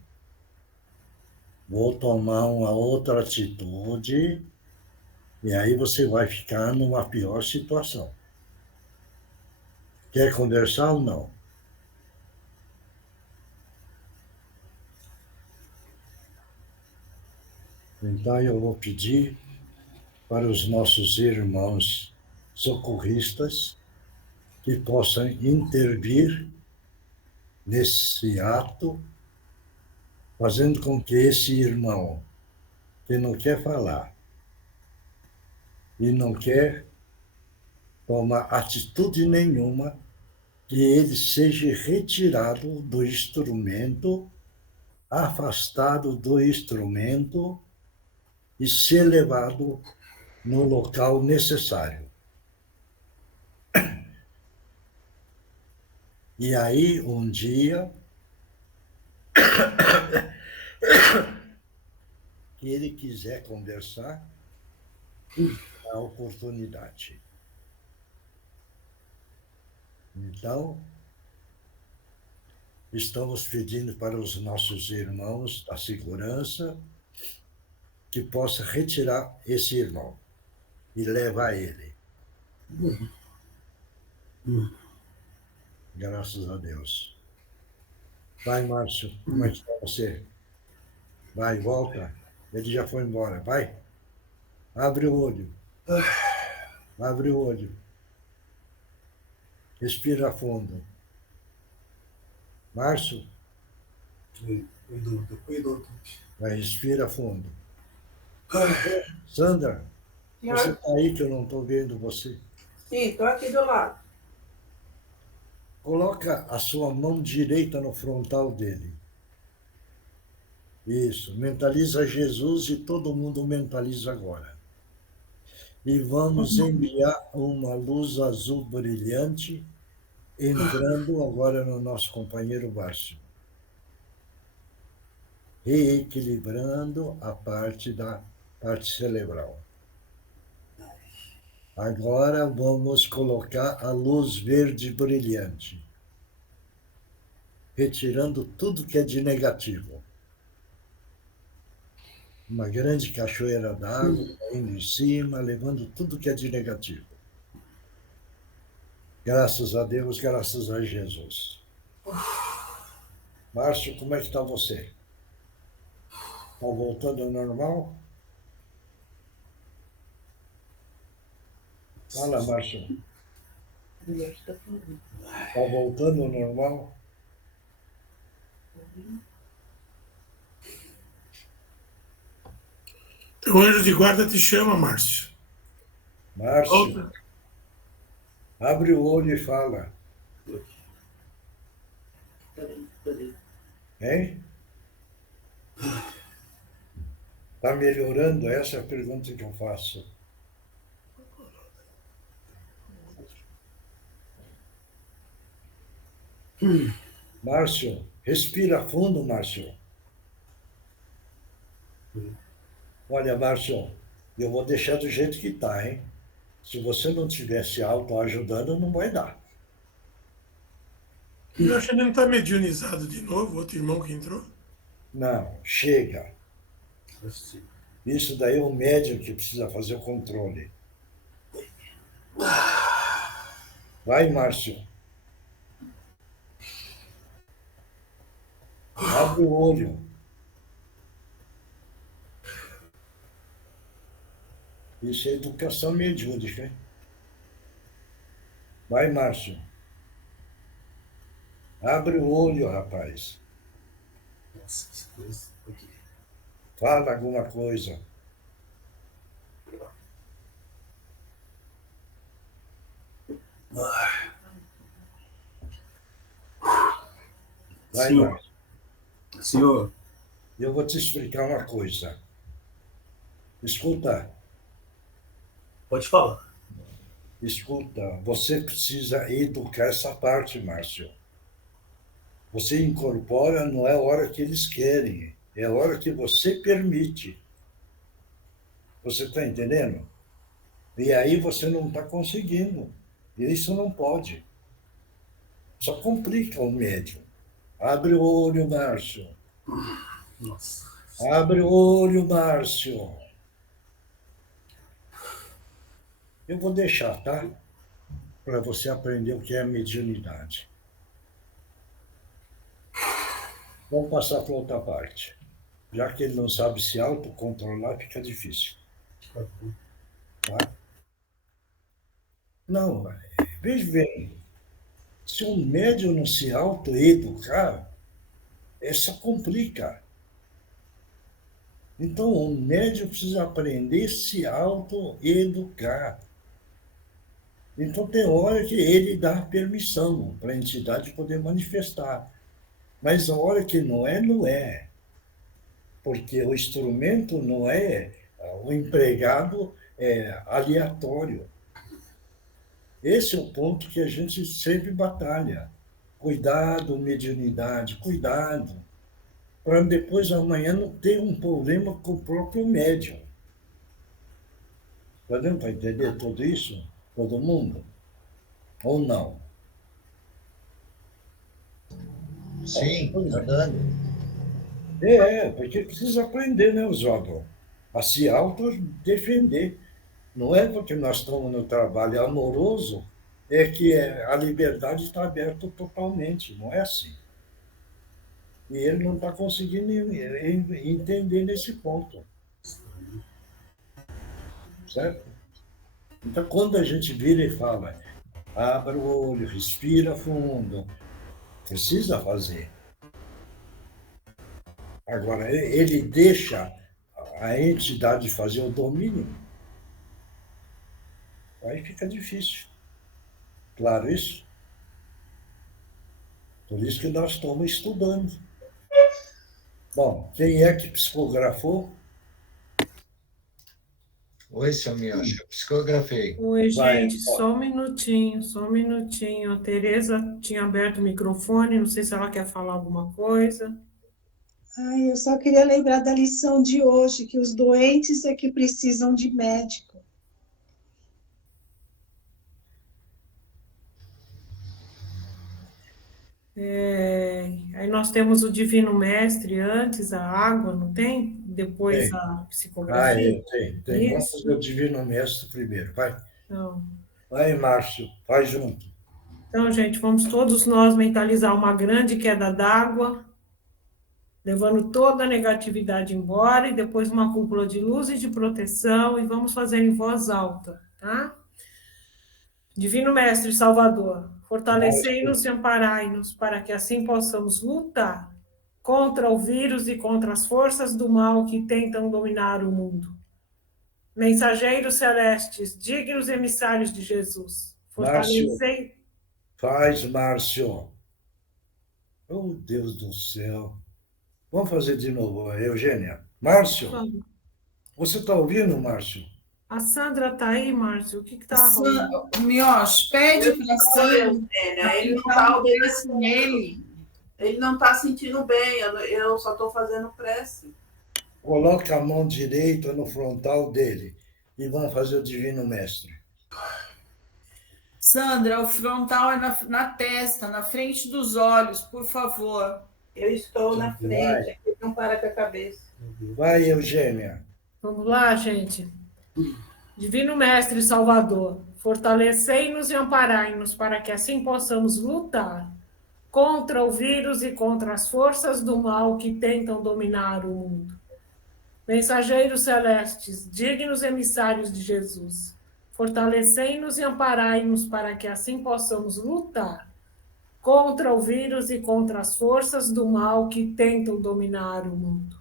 vou tomar uma outra atitude e aí você vai ficar numa pior situação. Quer conversar ou não? Então eu vou pedir para os nossos irmãos socorristas que possam intervir nesse ato, fazendo com que esse irmão que não quer falar e não quer tomar atitude nenhuma, que ele seja retirado do instrumento, afastado do instrumento e ser levado no local necessário. E aí, um dia, que ele quiser conversar, a oportunidade. Então, estamos pedindo para os nossos irmãos da segurança que possa retirar esse irmão e levar ele. Graças a Deus. Vai, Márcio, como é que está você? Vai, volta. Ele já foi embora. Vai. Abre o olho. Abre o olho. Respira fundo. Márcio? Vai, respira fundo. Sandra, senhor. você está aí que eu não estou vendo você. Sim, estou aqui do lado. Coloca a sua mão direita no frontal dele. Isso. Mentaliza Jesus e todo mundo mentaliza agora. E vamos enviar uma luz azul brilhante entrando agora no nosso companheiro Márcio. Reequilibrando a parte cerebral. Agora vamos colocar a luz verde brilhante, retirando tudo que é de negativo. Uma grande cachoeira d'água indo em cima, levando tudo que é de negativo. Graças a Deus, graças a Jesus. Márcio, como é que está você? Está voltando ao normal? Fala, Márcio. Está voltando ao normal? O anjo de guarda te chama, Márcio. Márcio, abre o olho e fala. Hein? Está melhorando? Essa é a pergunta que eu faço. Márcio, respira fundo, Márcio. Olha, Márcio, eu vou deixar do jeito que está, hein? Se você não estiver se autoajudando, não vai dar. Eu acho que ele não está mediunizado de novo, outro irmão que entrou. Não, chega. Isso daí é o médium que precisa fazer o controle. Vai, Márcio. Abre o olho. Isso é educação mediúnica, hein? Vai, Márcio. Abre o olho, rapaz. Fala alguma coisa. Vai, Senhor. Márcio. Senhor, Eu vou te explicar uma coisa. Escuta, pode falar. escuta. Você precisa educar essa parte, Márcio. Você incorpora, não é a hora que eles querem, é a hora que você permite. Você está entendendo? E aí você não está conseguindo. Isso não pode. Só complica o médium. Abre o olho, Márcio. Nossa. Abre o olho, Márcio. Eu vou deixar, tá? Para você aprender o que é mediunidade. Vamos passar para outra parte. Já que ele não sabe se autocontrolar, fica difícil. Tá? Não, veja bem. Se um médium não se autoeducar, só complica. Então, o médium precisa aprender a se autoeducar. Então, tem hora que ele dá permissão para a entidade poder manifestar. Mas a hora que não é, não é. Porque o instrumento não é, o empregado é aleatório. Esse é o ponto que a gente sempre batalha. Cuidado, mediunidade, cuidado. Para depois, amanhã, não ter um problema com o próprio médium. Está dando para entender tudo isso? Todo mundo? Ou não? Sim, está dando. Porque precisa aprender, né, Oswaldo? A se autodefender. Não é porque nós estamos no trabalho amoroso que a liberdade está aberta totalmente. Não é assim. E ele não está conseguindo entender nesse ponto. Certo? Então, quando a gente vira e fala, abra o olho, respira fundo, precisa fazer. Agora, ele deixa a entidade fazer o domínio, aí fica difícil. Claro isso? Por isso que nós estamos estudando. Bom, quem é que psicografou? Oi, seu Miacha, psicografei. Oi, Vai, gente, só um minutinho, só um minutinho. A Tereza tinha aberto o microfone, não sei se ela quer falar alguma coisa. Ai, eu só queria lembrar da lição de hoje, que os doentes é que precisam de médico. Aí nós temos o Divino Mestre antes, a água, não tem? Depois Tem. a psicografia. Tem. Vamos Isso. fazer o Divino Mestre primeiro. Vai. Então, Vai, Márcio. Vai junto. então, gente, vamos todos nós mentalizar uma grande queda d'água, levando toda a negatividade embora, e depois uma cúpula de luz e de proteção, e vamos fazer em voz alta, tá? Divino Mestre Salvador, fortalecei-nos e amparai-nos, para que assim possamos lutar contra o vírus e contra as forças do mal que tentam dominar o mundo. Mensageiros celestes, dignos emissários de Jesus, fortalecei... Faz, Márcio. Oh, Deus do céu. Vamos fazer de novo, Eugênia. Márcio, você está ouvindo, Márcio? A Sandra tá aí, Márcio? O que tá rolando? Mioche, pede para a Sandra. Ele não tá está obedecendo nele. Ele não está sentindo bem, eu só estou fazendo prece. Coloca a mão direita no frontal dele e vamos fazer o Divino Mestre. Sandra, o frontal é na testa, na frente dos olhos, por favor. Eu estou na frente, aqui não para com a cabeça. Vai, Eugênia. Vamos lá, gente. Divino Mestre Salvador, fortalecei-nos e amparai-nos para que assim possamos lutar contra o vírus e contra as forças do mal que tentam dominar o mundo. Mensageiros celestes, dignos emissários de Jesus, fortalecei-nos e amparai-nos para que assim possamos lutar contra o vírus e contra as forças do mal que tentam dominar o mundo.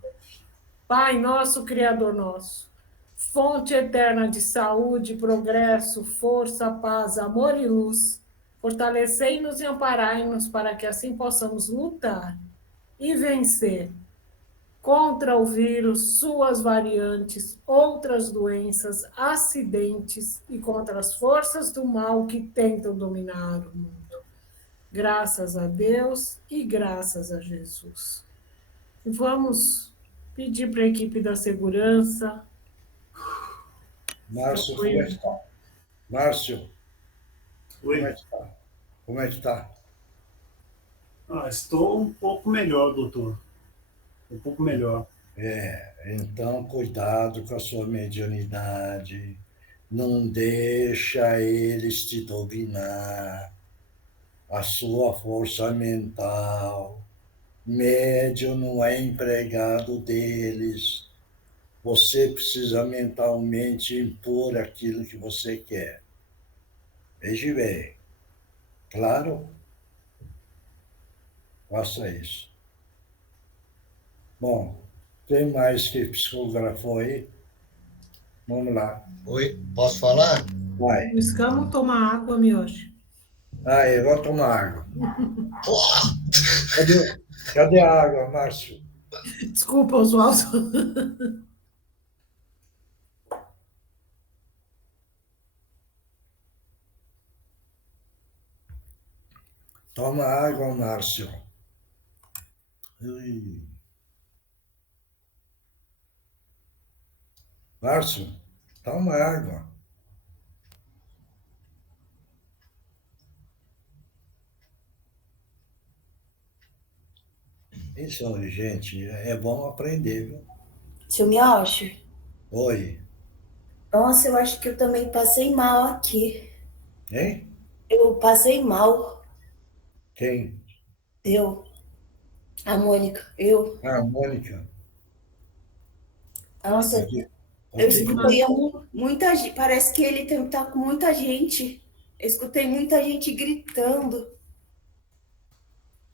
Pai nosso, Criador nosso, fonte eterna de saúde, progresso, força, paz, amor e luz, fortalecei-nos e amparai-nos para que assim possamos lutar e vencer contra o vírus, suas variantes, outras doenças, acidentes e contra as forças do mal que tentam dominar o mundo. Graças a Deus e graças a Jesus. Vamos pedir para a equipe da segurança. Márcio, como é que está? Márcio, como é que está? Como é que está? Estou um pouco melhor, doutor. Um pouco melhor. Então cuidado com a sua mediunidade. Não deixa eles te dominar. A sua força mental. Médium não é empregado deles. Você precisa mentalmente impor aquilo que você quer. Veja bem. Claro? Faça isso. Bom, tem mais que psicografou aí? Vamos lá. Oi, posso falar? Vai. Buscamos tomar água, Mioche. Eu vou tomar água. Cadê a água, Márcio? Desculpa, Oswaldo. Toma água, Márcio. Márcio, toma água. Isso, gente, é bom aprender, viu? Seu Mioche? Oi. Nossa, eu acho que eu também passei mal aqui. Hein? Eu passei mal. Quem? Eu. A Mônica. Eu. A Mônica. Nossa, eu escutei muita gente. Parece que ele tá com muita gente. Eu escutei muita gente gritando.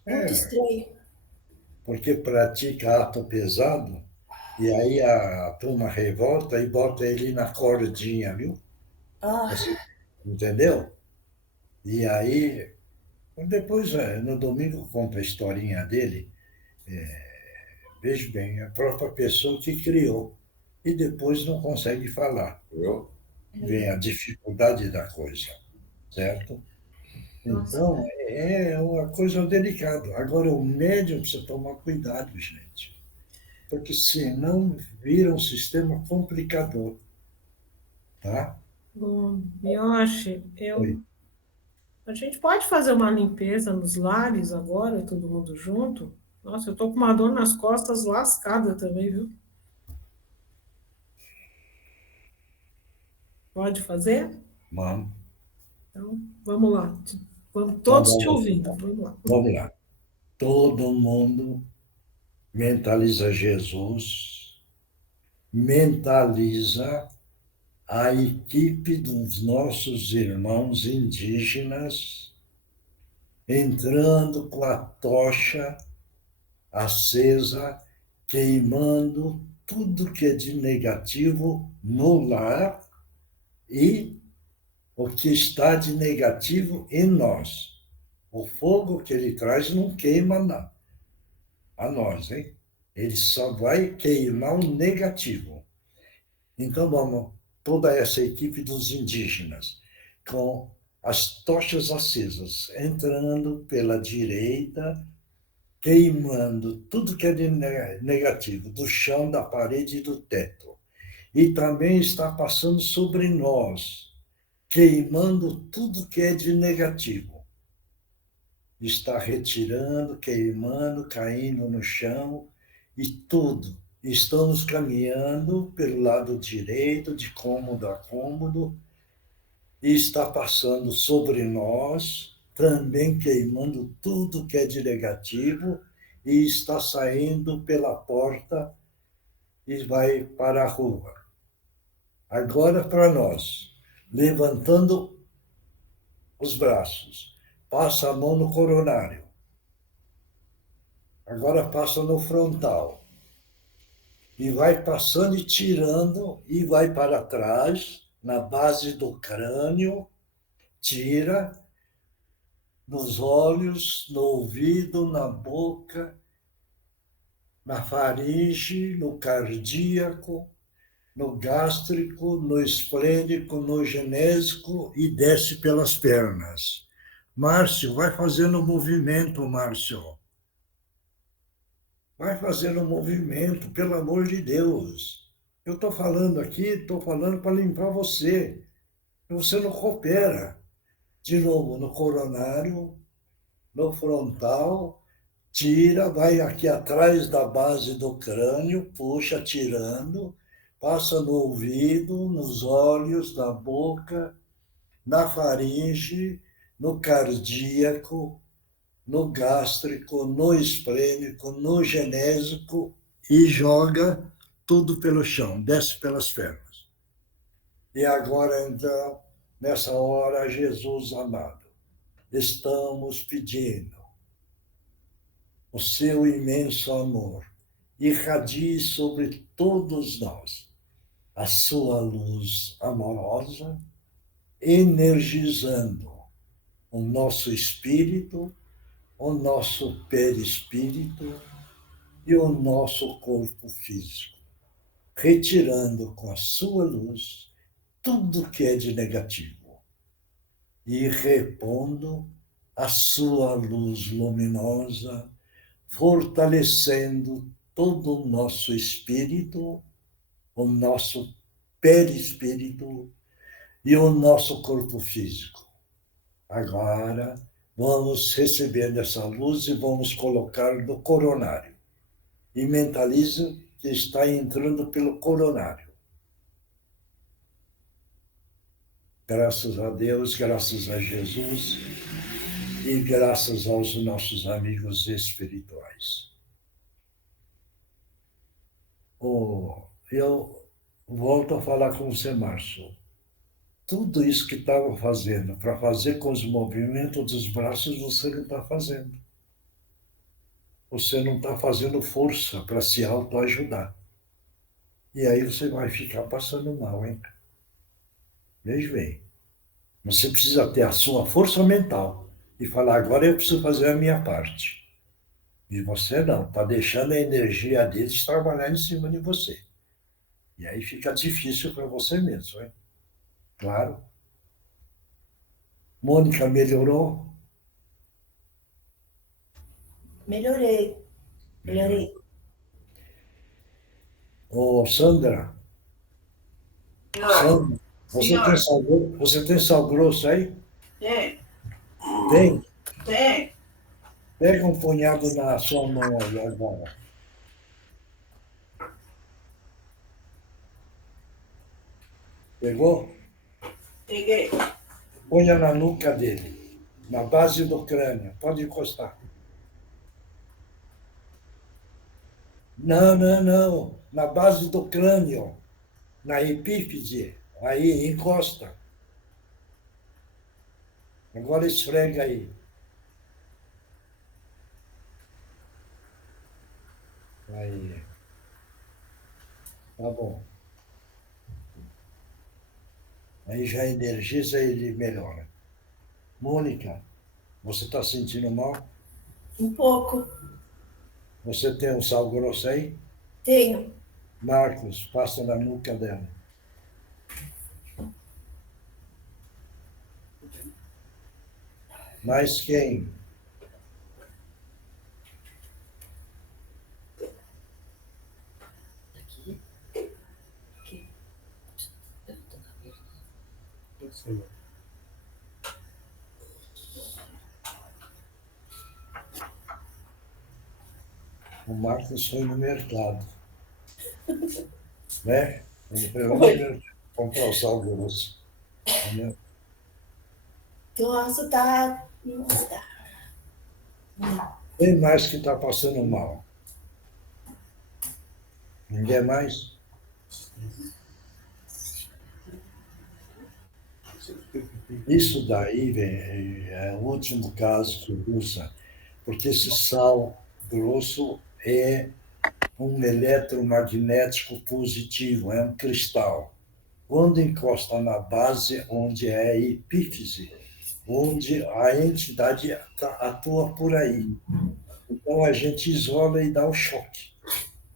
Muito estranho. Porque pratica ato pesado, e aí a turma revolta e bota ele na cordinha, viu? Você, entendeu? E aí, depois, no domingo, conta a historinha dele. Veja bem, a própria pessoa que criou, e depois não consegue falar. Vem a dificuldade da coisa, certo? Então, é uma coisa delicada. Agora, o médium precisa tomar cuidado, gente. Porque senão vira um sistema complicador. Tá? Bom, Mioche, a gente pode fazer uma limpeza nos lares agora, todo mundo junto? Nossa, eu tô com uma dor nas costas lascada também, viu? Pode fazer? Vamos. Então, vamos lá. Vamos todos te ouvindo. Vamos lá. Vamos lá. Todo mundo mentaliza Jesus, mentaliza a equipe dos nossos irmãos indígenas entrando com a tocha acesa, queimando tudo que é de negativo no lar e o que está de negativo em nós. O fogo que ele traz não queima a nós, hein? Ele só vai queimar o negativo. Então, vamos toda essa equipe dos indígenas, com as tochas acesas, entrando pela direita, queimando tudo que é de negativo, do chão, da parede e do teto. E também está passando sobre nós, queimando tudo que é de negativo. Está retirando, queimando, caindo no chão, e tudo. Estamos caminhando pelo lado direito, de cômodo a cômodo, e está passando sobre nós, também queimando tudo que é de negativo, e está saindo pela porta e vai para a rua. Agora para nós, levantando os braços, passa a mão no coronário. Agora passa no frontal. E vai passando e tirando, e vai para trás, na base do crânio, tira nos olhos, no ouvido, na boca, na faringe, no cardíaco, no gástrico, no esplênico, no genésico e desce pelas pernas. Márcio, vai fazendo movimento, Márcio. Vai fazendo movimento, pelo amor de Deus. Eu estou falando aqui, estou falando para limpar você. Você não coopera. De novo, no coronário, no frontal, tira, vai aqui atrás da base do crânio, puxa, tirando, passa no ouvido, nos olhos, na boca, na faringe, no cardíaco, no gástrico, no esplênico, no genésico e joga tudo pelo chão, desce pelas pernas. E agora, então, nessa hora, Jesus amado, estamos pedindo o seu imenso amor, irradie sobre todos nós a sua luz amorosa, energizando o nosso espírito, o nosso perispírito e o nosso corpo físico, retirando com a sua luz tudo que é de negativo e repondo a sua luz luminosa, fortalecendo todo o nosso espírito, o nosso perispírito e o nosso corpo físico. Agora, vamos recebendo essa luz e vamos colocar no coronário. E mentalize que está entrando pelo coronário. Graças a Deus, graças a Jesus e graças aos nossos amigos espirituais. Eu volto a falar com você, Márcio. Tudo isso que estava fazendo, para fazer com os movimentos dos braços, você não está fazendo. Você não está fazendo força para se autoajudar. E aí você vai ficar passando mal, hein? Veja bem. Você precisa ter a sua força mental e falar, agora eu preciso fazer a minha parte. E você não, está deixando a energia deles trabalhar em cima de você. E aí fica difícil para você mesmo, hein? Claro. Mônica, melhorou? Melhorei. Ô, Sandra. Sandra, você tem sal grosso aí? Tem. Tem? Tem. Pega um punhado na sua mão aí agora. Pegou? Peguei. Ponha na nuca dele, na base do crânio. Pode encostar. Não. Na base do crânio, na epífise. Aí, encosta. Agora esfrega aí. Aí. Tá bom. Aí já energiza e ele melhora. Mônica, você está sentindo mal? Um pouco. Você tem um sal grosso aí? Tenho. Marcos, passa na nuca dela. Mais quem? O Marcos foi no mercado, né? Ele foi lá no mercado comprar o sal grosso. Entendeu? Nossa, tá. Quem mais que está passando mal? Ninguém mais? Isso daí é o último caso que usa, porque esse sal grosso é um eletromagnético positivo, é um cristal. Quando encosta na base, onde é a epífise, onde a entidade atua por aí. Então, a gente isola e dá o choque,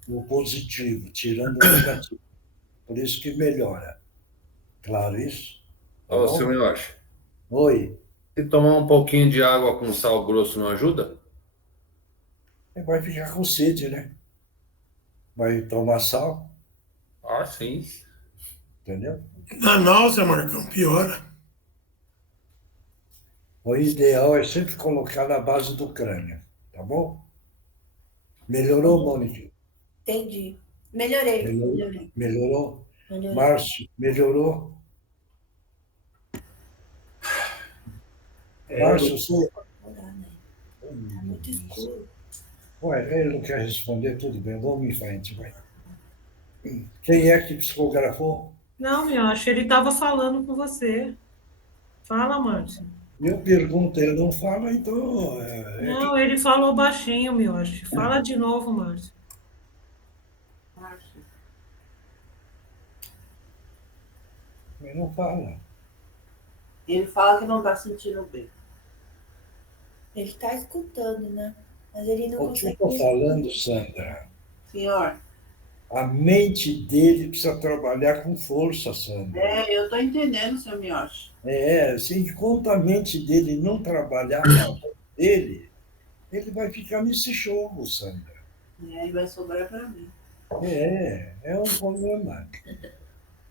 o positivo, tirando o negativo. Por isso que melhora. Claro isso? Tá Ô, bom? seu Yoshi, Oi. se tomar um pouquinho de água com sal grosso não ajuda? Vai ficar com sede, né? Vai tomar sal, Ah, sim. entendeu? Na náusea, Marcão, piora. O ideal é sempre colocar na base do crânio, tá bom? Melhorou, Mônica? Entendi. Melhorei. Melhorou? Melhorei. Márcio, melhorou? Márcio, você... Tá muito escuro. Ué, ele não quer responder, tudo bem, vamos em frente, vai. Quem é que psicografou? Não, Miocha, ele estava falando com você. Fala, Márcio. Eu pergunto, ele não fala, então... Não, ele falou baixinho, Miocha. Fala de novo, Márcio. Ele não fala. Ele fala que não está sentindo bem. Ele está escutando, né? Mas ele não O que eu consegue. estou falando, Sandra? Senhor? A mente dele precisa trabalhar com força, Sandra. Eu estou entendendo, seu Mioshi. Se enquanto a mente dele não trabalhar na dele, ele vai ficar nesse jogo, Sandra. E vai sobrar para mim. É um problema.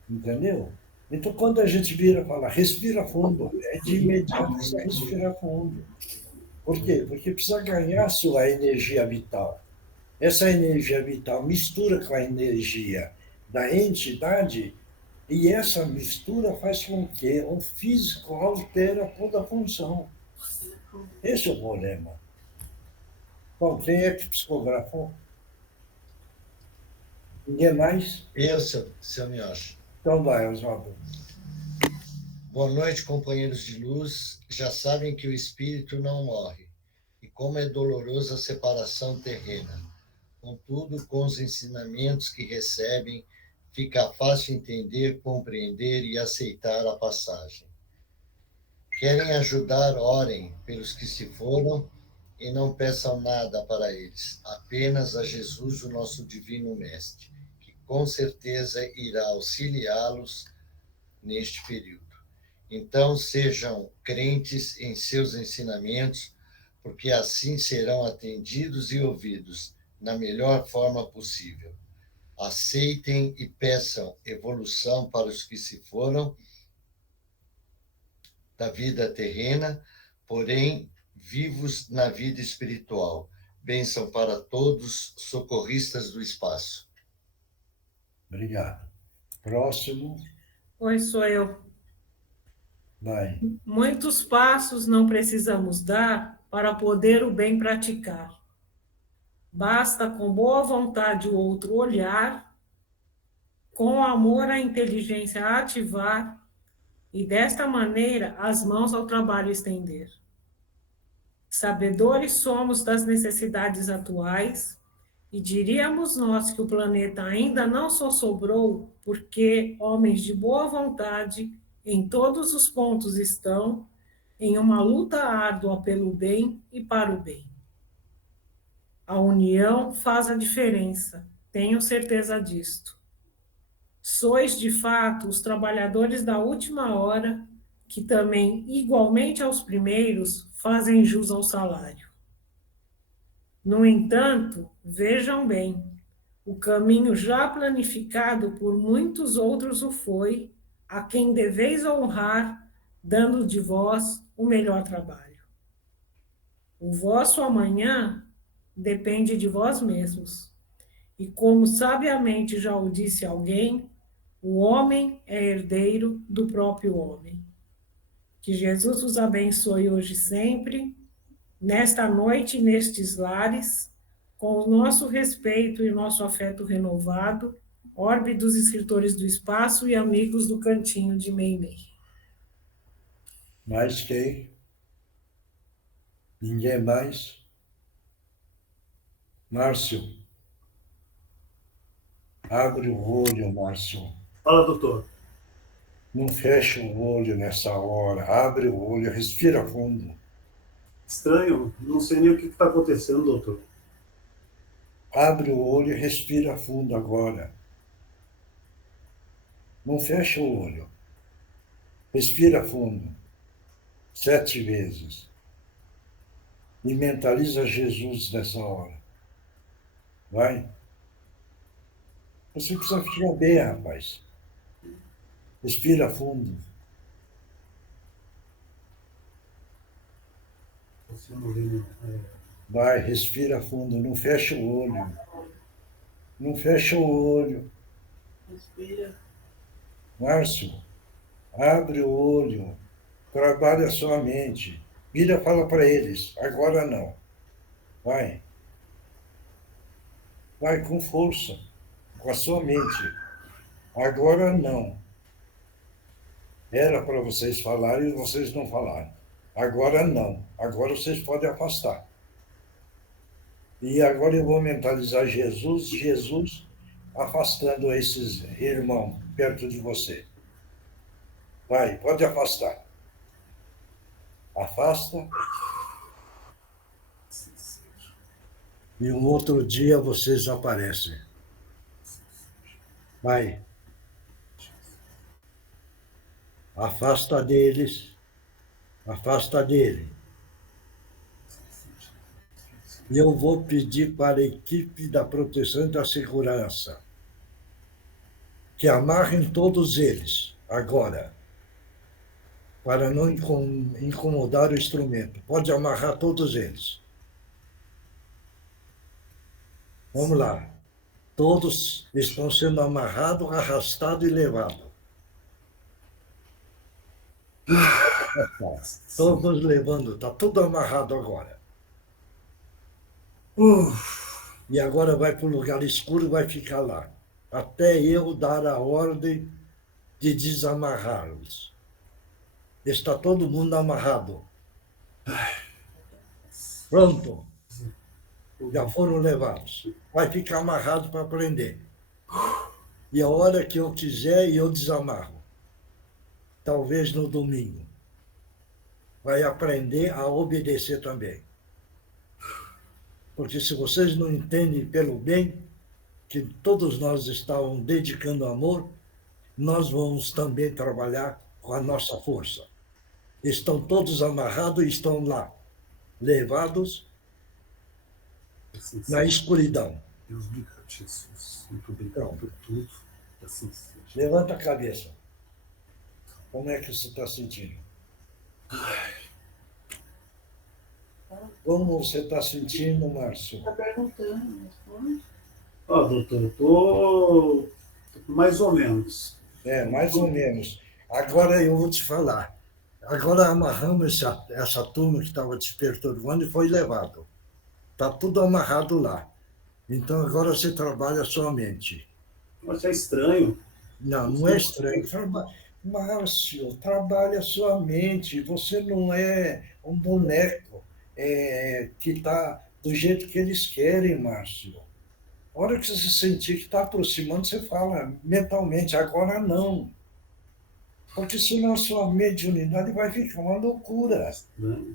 Entendeu? Então, quando a gente vira e fala, respira fundo, é de imediato precisa respirar fundo. Por quê? Porque precisa ganhar sua energia vital. Essa energia vital mistura com a energia da entidade e essa mistura faz com que o físico altera toda a função. Esse é o problema. Bom, quem é que psicografou? Ninguém mais? Eu, seu Mioshi. Então vai, Oswaldo. Boa noite, companheiros de luz. Já sabem que o espírito não morre. E como é dolorosa a separação terrena. Contudo, com os ensinamentos que recebem, fica fácil entender, compreender e aceitar a passagem. Querem ajudar, orem pelos que se foram e não peçam nada para eles, apenas a Jesus, o nosso divino mestre, que com certeza irá auxiliá-los neste período. Então, sejam crentes em seus ensinamentos, porque assim serão atendidos e ouvidos na melhor forma possível. Aceitem e peçam evolução para os que se foram da vida terrena, porém vivos na vida espiritual. Bênção para todos, socorristas do espaço. Obrigado. Próximo. Oi, sou eu. Vai. Muitos passos não precisamos dar para poder o bem praticar. Basta com boa vontade o outro olhar, com amor a inteligência ativar e desta maneira as mãos ao trabalho estender. Sabedores somos das necessidades atuais e diríamos nós que o planeta ainda não só sobrou porque homens de boa vontade em todos os pontos estão em uma luta árdua pelo bem e para o bem. A união faz a diferença, tenho certeza disto. Sois, de fato, os trabalhadores da última hora, que também, igualmente aos primeiros, fazem jus ao salário. No entanto, vejam bem, o caminho já planificado por muitos outros o foi, a quem deveis honrar, dando de vós o melhor trabalho. O vosso amanhã depende de vós mesmos. E como sabiamente já o disse alguém, o homem é herdeiro do próprio homem. Que Jesus os abençoe hoje e sempre, nesta noite e nestes lares, com o nosso respeito e nosso afeto renovado, orbe dos escritores do espaço e amigos do cantinho de Meimei. Mais quem? Ninguém mais? Márcio, abre o olho, Márcio. Fala, doutor. Não fecha o olho nessa hora, abre o olho, respira fundo. Estranho, não sei nem o que está acontecendo, doutor. Abre o olho e respira fundo agora. Não fecha o olho. Respira fundo. 7 vezes. E mentaliza Jesus nessa hora. Vai. Você precisa ficar bem, rapaz. Respira fundo. Vai, respira fundo. Não fecha o olho. Não fecha o olho. Respira. Márcio, abre o olho. Trabalha a sua mente. Vira, fala para eles. Agora não. Vai. Vai com força. Com a sua mente. Agora não. Era para vocês falarem e vocês não falaram. Agora não. Agora vocês podem afastar. E agora eu vou mentalizar Jesus afastando esses irmãos perto de você. Vai, pode afastar. Afasta. E um outro dia vocês aparecem. Vai. Afasta deles. Afasta dele. E eu vou pedir para a equipe da proteção e da segurança que amarrem todos eles, agora, para não incomodar o instrumento. Pode amarrar todos eles. Vamos lá. Todos estão sendo amarrados, arrastados e levados. Todos levando, está tudo amarrado agora. E agora vai para o lugar escuro e vai ficar lá, até eu dar a ordem de desamarrá-los. Está todo mundo amarrado. Pronto. Já foram levados. Vai ficar amarrado para prender. E a hora que eu quiser, eu desamarro. Talvez no domingo. Vai aprender a obedecer também. Porque se vocês não entendem pelo bem, que todos nós estamos dedicando amor, nós vamos também trabalhar com a nossa força. Estão todos amarrados e estão lá, levados na escuridão. Deus obrigado, Jesus. Muito obrigado por tudo. Assim seja. Levanta a cabeça. Como é que você está sentindo? Como você está sentindo, Márcio? Está perguntando, responde. Doutor, eu estou mais ou menos. Mais ou menos. Agora eu vou te falar. Agora amarramos essa turma que estava te perturbando e foi levado. Está tudo amarrado lá. Então agora você trabalha a sua mente. Mas é estranho. Não, não é estranho. Márcio, trabalha a sua mente. Você não é um boneco que está do jeito que eles querem, Márcio. A hora que você sentir que está aproximando, você fala mentalmente, agora não. Porque senão a sua mediunidade vai ficar uma loucura. Não.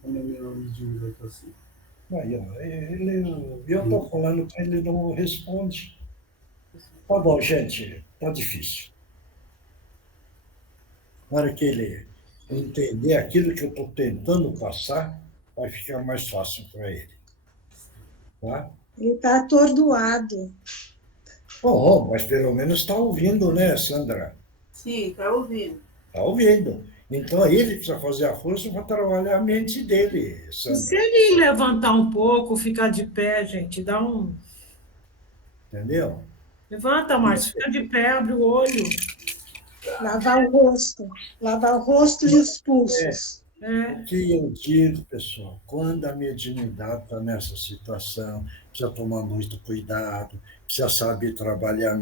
Quando a minha mediunidade está assim. Eu estou falando que ele não responde. Tá bom, gente, tá difícil. Na hora que ele entender aquilo que eu estou tentando passar, vai ficar mais fácil para ele. Tá? Ele está atordoado. Bom, mas pelo menos está ouvindo, né, Sandra? Sim, está ouvindo. Está ouvindo. Então, ele precisa fazer a força para trabalhar a mente dele, Sandra. Se ele levantar um pouco, ficar de pé, gente, dá um... Entendeu? Levanta, Márcio, fica de pé, abre o olho. Lavar o rosto e os pulsos. O que eu digo, pessoal, quando a mediunidade está nessa situação, precisa tomar muito cuidado, precisa saber trabalhar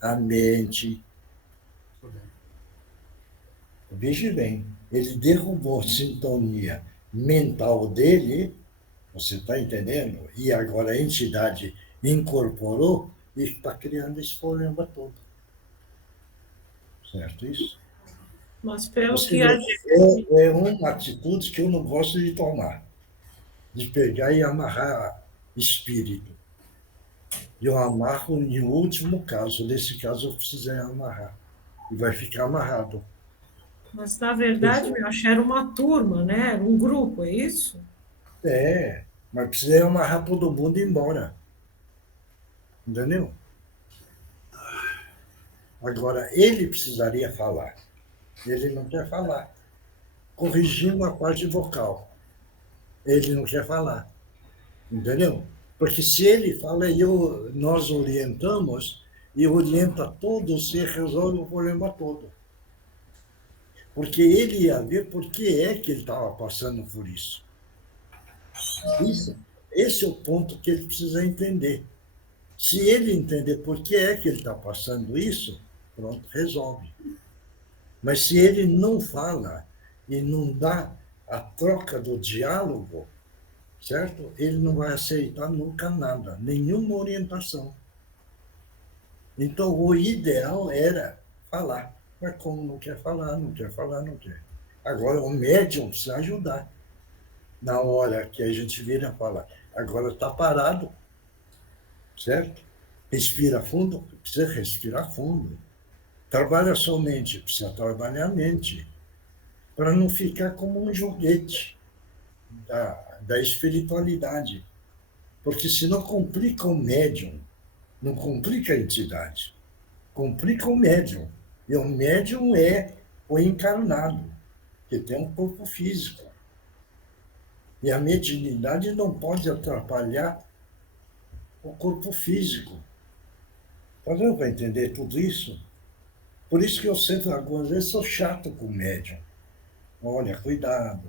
a mente. Veja bem, ele derrubou a sintonia mental dele, você está entendendo? E agora a entidade incorporou e está criando esse problema todo. Certo isso? Mas pelo Você que a gente... é uma atitude que eu não gosto de tomar, de pegar e amarrar espírito. Eu amarro em último caso, nesse caso eu precisei amarrar, e vai ficar amarrado. Mas, na verdade, eu acho que era uma turma, né? Era um grupo, é isso? Mas precisei amarrar todo mundo e ir embora. Entendeu? Agora, ele precisaria falar. Ele não quer falar. Corrigir uma parte vocal. Ele não quer falar. Entendeu? Porque se ele fala e nós orientamos, e orienta todos, e resolve o problema todo. Porque ele ia ver por que é que ele estava passando por isso. Esse é o ponto que ele precisa entender. Se ele entender por que é que ele está passando isso, pronto, resolve. Mas se ele não fala e não dá a troca do diálogo, certo? Ele não vai aceitar nunca nada, nenhuma orientação. Então, o ideal era falar. Mas como não quer falar, não quer falar, não quer. Agora, o médium precisa ajudar. Na hora que a gente vira e fala, agora está parado, certo? Respira fundo, precisa respirar fundo. Trabalha sua mente, precisa trabalhar a mente, para não ficar como um joguete da espiritualidade. Porque senão complica o médium, não complica a entidade, complica o médium. E o médium é o encarnado, que tem um corpo físico. E a mediunidade não pode atrapalhar o corpo físico. Está dando para entender tudo isso? Por isso que eu sempre, algumas vezes, sou chato com o médium. Olha, cuidado.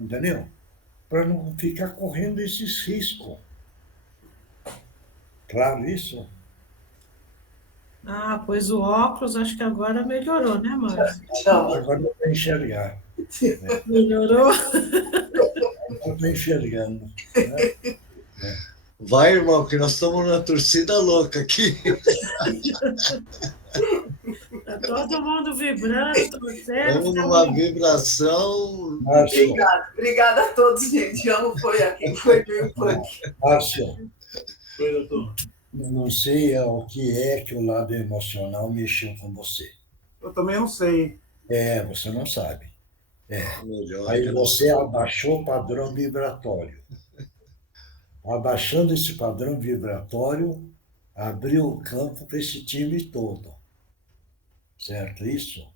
Entendeu? Para não ficar correndo esses riscos. Claro isso? Ah, pois o óculos acho que agora melhorou, né, Márcio? Agora eu vou enxergar. Melhorou? Eu estou enxergando. Né? Vai, irmão, que nós estamos na torcida louca aqui. Está todo mundo vibrando, torcendo. Estamos numa vibração. Obrigada a todos, gente. Amo foi aqui, foi Dream Punk. Márcio, Oi, doutor. não sei o que é que o lado emocional mexeu com você. Eu também não sei. Você não sabe. Melhor. Aí você abaixou o padrão vibratório. Abaixando esse padrão vibratório, abriu o campo para esse time todo. Certo isso?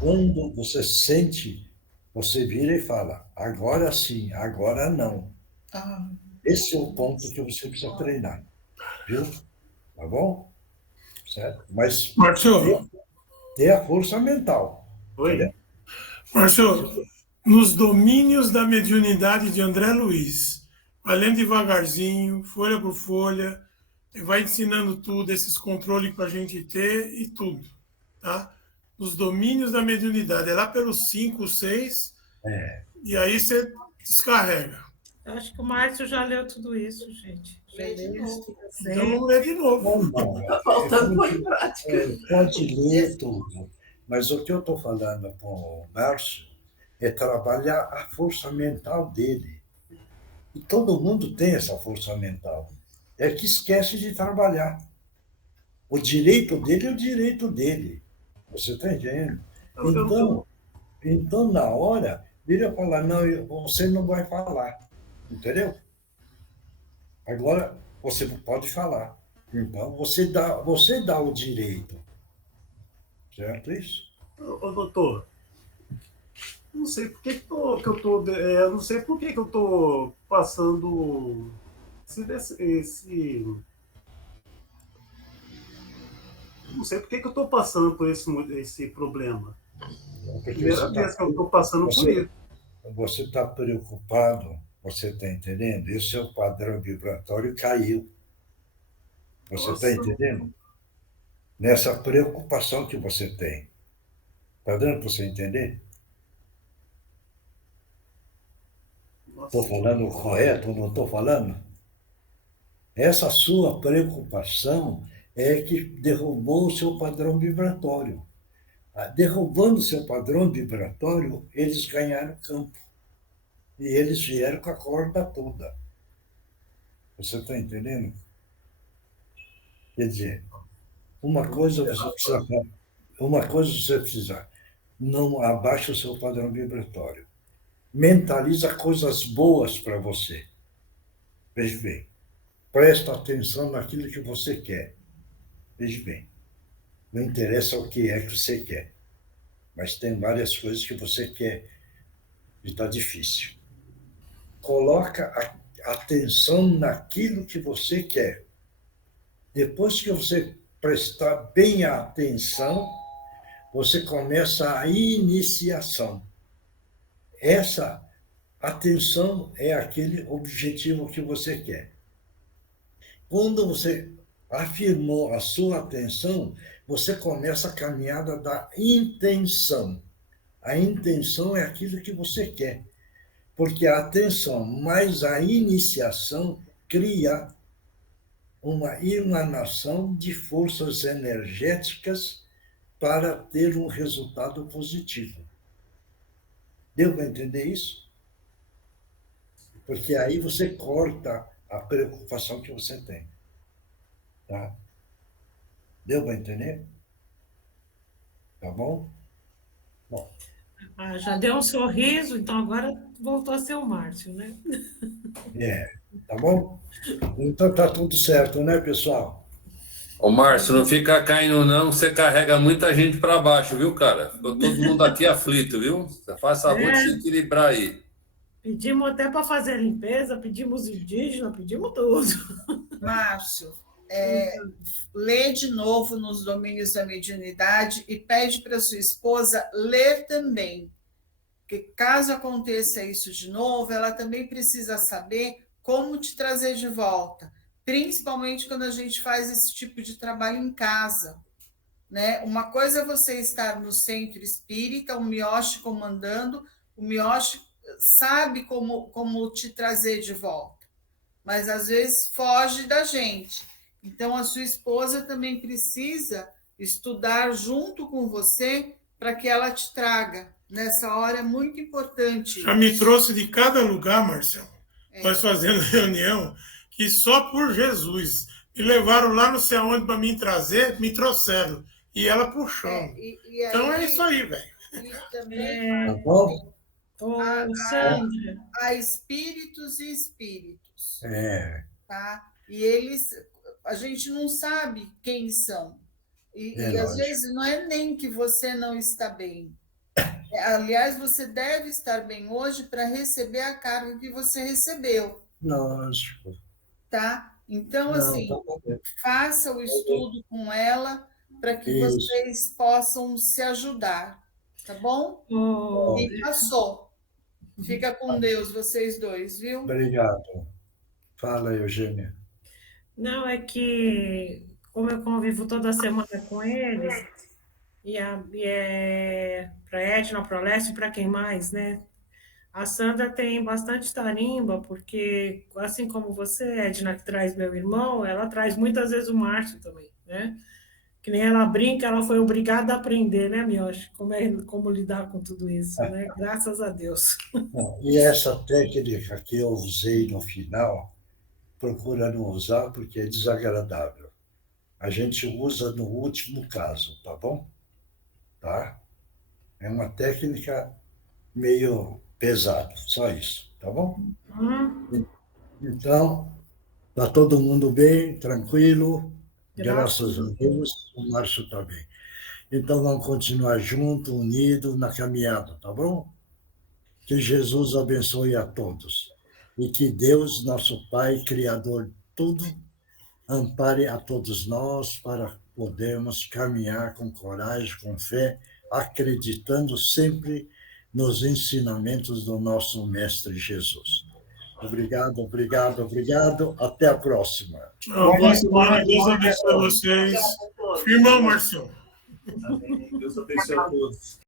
Quando você sente, você vira e fala, agora sim, agora não. Esse é o ponto que você precisa treinar. Viu? Tá bom? Certo? Mas Márcio, tem a força mental. Oi? Márcio, nos domínios da mediunidade de André Luiz, vai lendo devagarzinho, folha por folha, vai ensinando tudo, esses controles para a gente ter e tudo, tá? Nos domínios da mediunidade, é lá pelos 5, 6, e aí você descarrega. Eu acho que o Márcio já leu tudo isso, gente. Já leu isso. Então vamos ler de novo. Está faltando pôr em prática. Pode ler tudo. Mas o que eu estou falando com o Márcio é trabalhar a força mental dele. E todo mundo tem essa força mental. É que esquece de trabalhar. O direito dele é o direito dele. Você está entendendo? Eu não tô- Então, na hora, vira falar, não, você não vai falar. Entendeu? Agora, você pode falar. Então, você dá o direito. Certo isso? Ô, doutor, não sei por que eu tô, eu não sei por que eu tô passando não sei por que eu tô passando por esse problema. Porque Primeira vez que eu tô passando por isso. Você está preocupado, você está entendendo? E o seu padrão vibratório caiu. Você está Nossa. entendendo? Nessa preocupação que você tem. Está dando para você entender? Estou falando correto ou não estou falando? Essa sua preocupação é que derrubou o seu padrão vibratório. Derrubando o seu padrão vibratório, eles ganharam campo. E eles vieram com a corda toda. Você está entendendo? Quer dizer, uma coisa você precisa, não abaixa o seu padrão vibratório. Mentaliza coisas boas para você. Veja bem. Presta atenção naquilo que você quer. Veja bem. Não interessa o que é que você quer. Mas tem várias coisas que você quer e está difícil. Coloca atenção naquilo que você quer. Depois que você prestar bem a atenção, você começa a iniciação. Essa atenção é aquele objetivo que você quer. Quando você afirmou a sua atenção, você começa a caminhada da intenção. A intenção é aquilo que você quer. Porque a atenção mais a iniciação cria uma emanação de forças energéticas para ter um resultado positivo. Deu para entender isso? Porque aí você corta a preocupação que você tem. Tá? Deu para entender? Tá bom? Bom. Já deu um sorriso, então agora voltou a ser o Márcio, né? Tá bom? Então tá tudo certo, né, pessoal? Ô, Márcio, não fica caindo, não. Você carrega muita gente para baixo, viu, cara? Ficou todo mundo aqui aflito, viu? Faça favor de se equilibrar aí. Pedimos até para fazer a limpeza, pedimos indígena, pedimos tudo. Márcio, lê de novo nos domínios da mediunidade e pede para sua esposa ler também. Porque caso aconteça isso de novo, ela também precisa saber como te trazer de volta. Principalmente quando a gente faz esse tipo de trabalho em casa, né? Uma coisa é você estar no centro espírita, o Miyoshi comandando, o Miyoshi sabe como te trazer de volta, mas às vezes foge da gente. Então, a sua esposa também precisa estudar junto com você para que ela te traga. Nessa hora é muito importante. Já me trouxe de cada lugar, Marcelo. Nós fazendo reunião, que só por Jesus me levaram lá não sei aonde para me trazer, me trouxeram. E ela puxando. Então é isso aí, velho. E também tá bom? Sandra. Há espíritos e espíritos. Tá? E eles, a gente não sabe quem são. E às vezes não é nem que você não está bem. Aliás, você deve estar bem hoje para receber a carga que você recebeu. Lógico. Tá? Então, assim, faça o estudo com ela para que vocês possam se ajudar. Tá bom? E passou. Fica com Deus, vocês dois, viu? Obrigado. Fala, Eugênia. Não, é que, como eu convivo toda semana com eles, e para a Edna, para o Leste, para quem mais, né? A Sandra tem bastante tarimba, porque, assim como você, Edna, que traz meu irmão, ela traz muitas vezes o Márcio também, né? Que nem ela brinca, ela foi obrigada a aprender, né, Miyoshi? Como lidar com tudo isso, né? Graças a Deus. E essa técnica que eu usei no final, procura não usar porque é desagradável. A gente usa no último caso, tá bom? tá? É uma técnica meio pesada, só isso, tá bom? Então, está todo mundo bem, tranquilo, graças a Deus, o Márcio está bem. Então, vamos continuar juntos, unidos, na caminhada, tá bom? Que Jesus abençoe a todos. E que Deus, nosso Pai, Criador de tudo, ampare a todos nós para podermos caminhar com coragem, com fé, acreditando sempre nos ensinamentos do nosso Mestre Jesus. Obrigado, obrigado, obrigado. Até a próxima. Boa semana, Deus abençoe vocês. Firmão, Marcião. Amém. Deus abençoe a todos.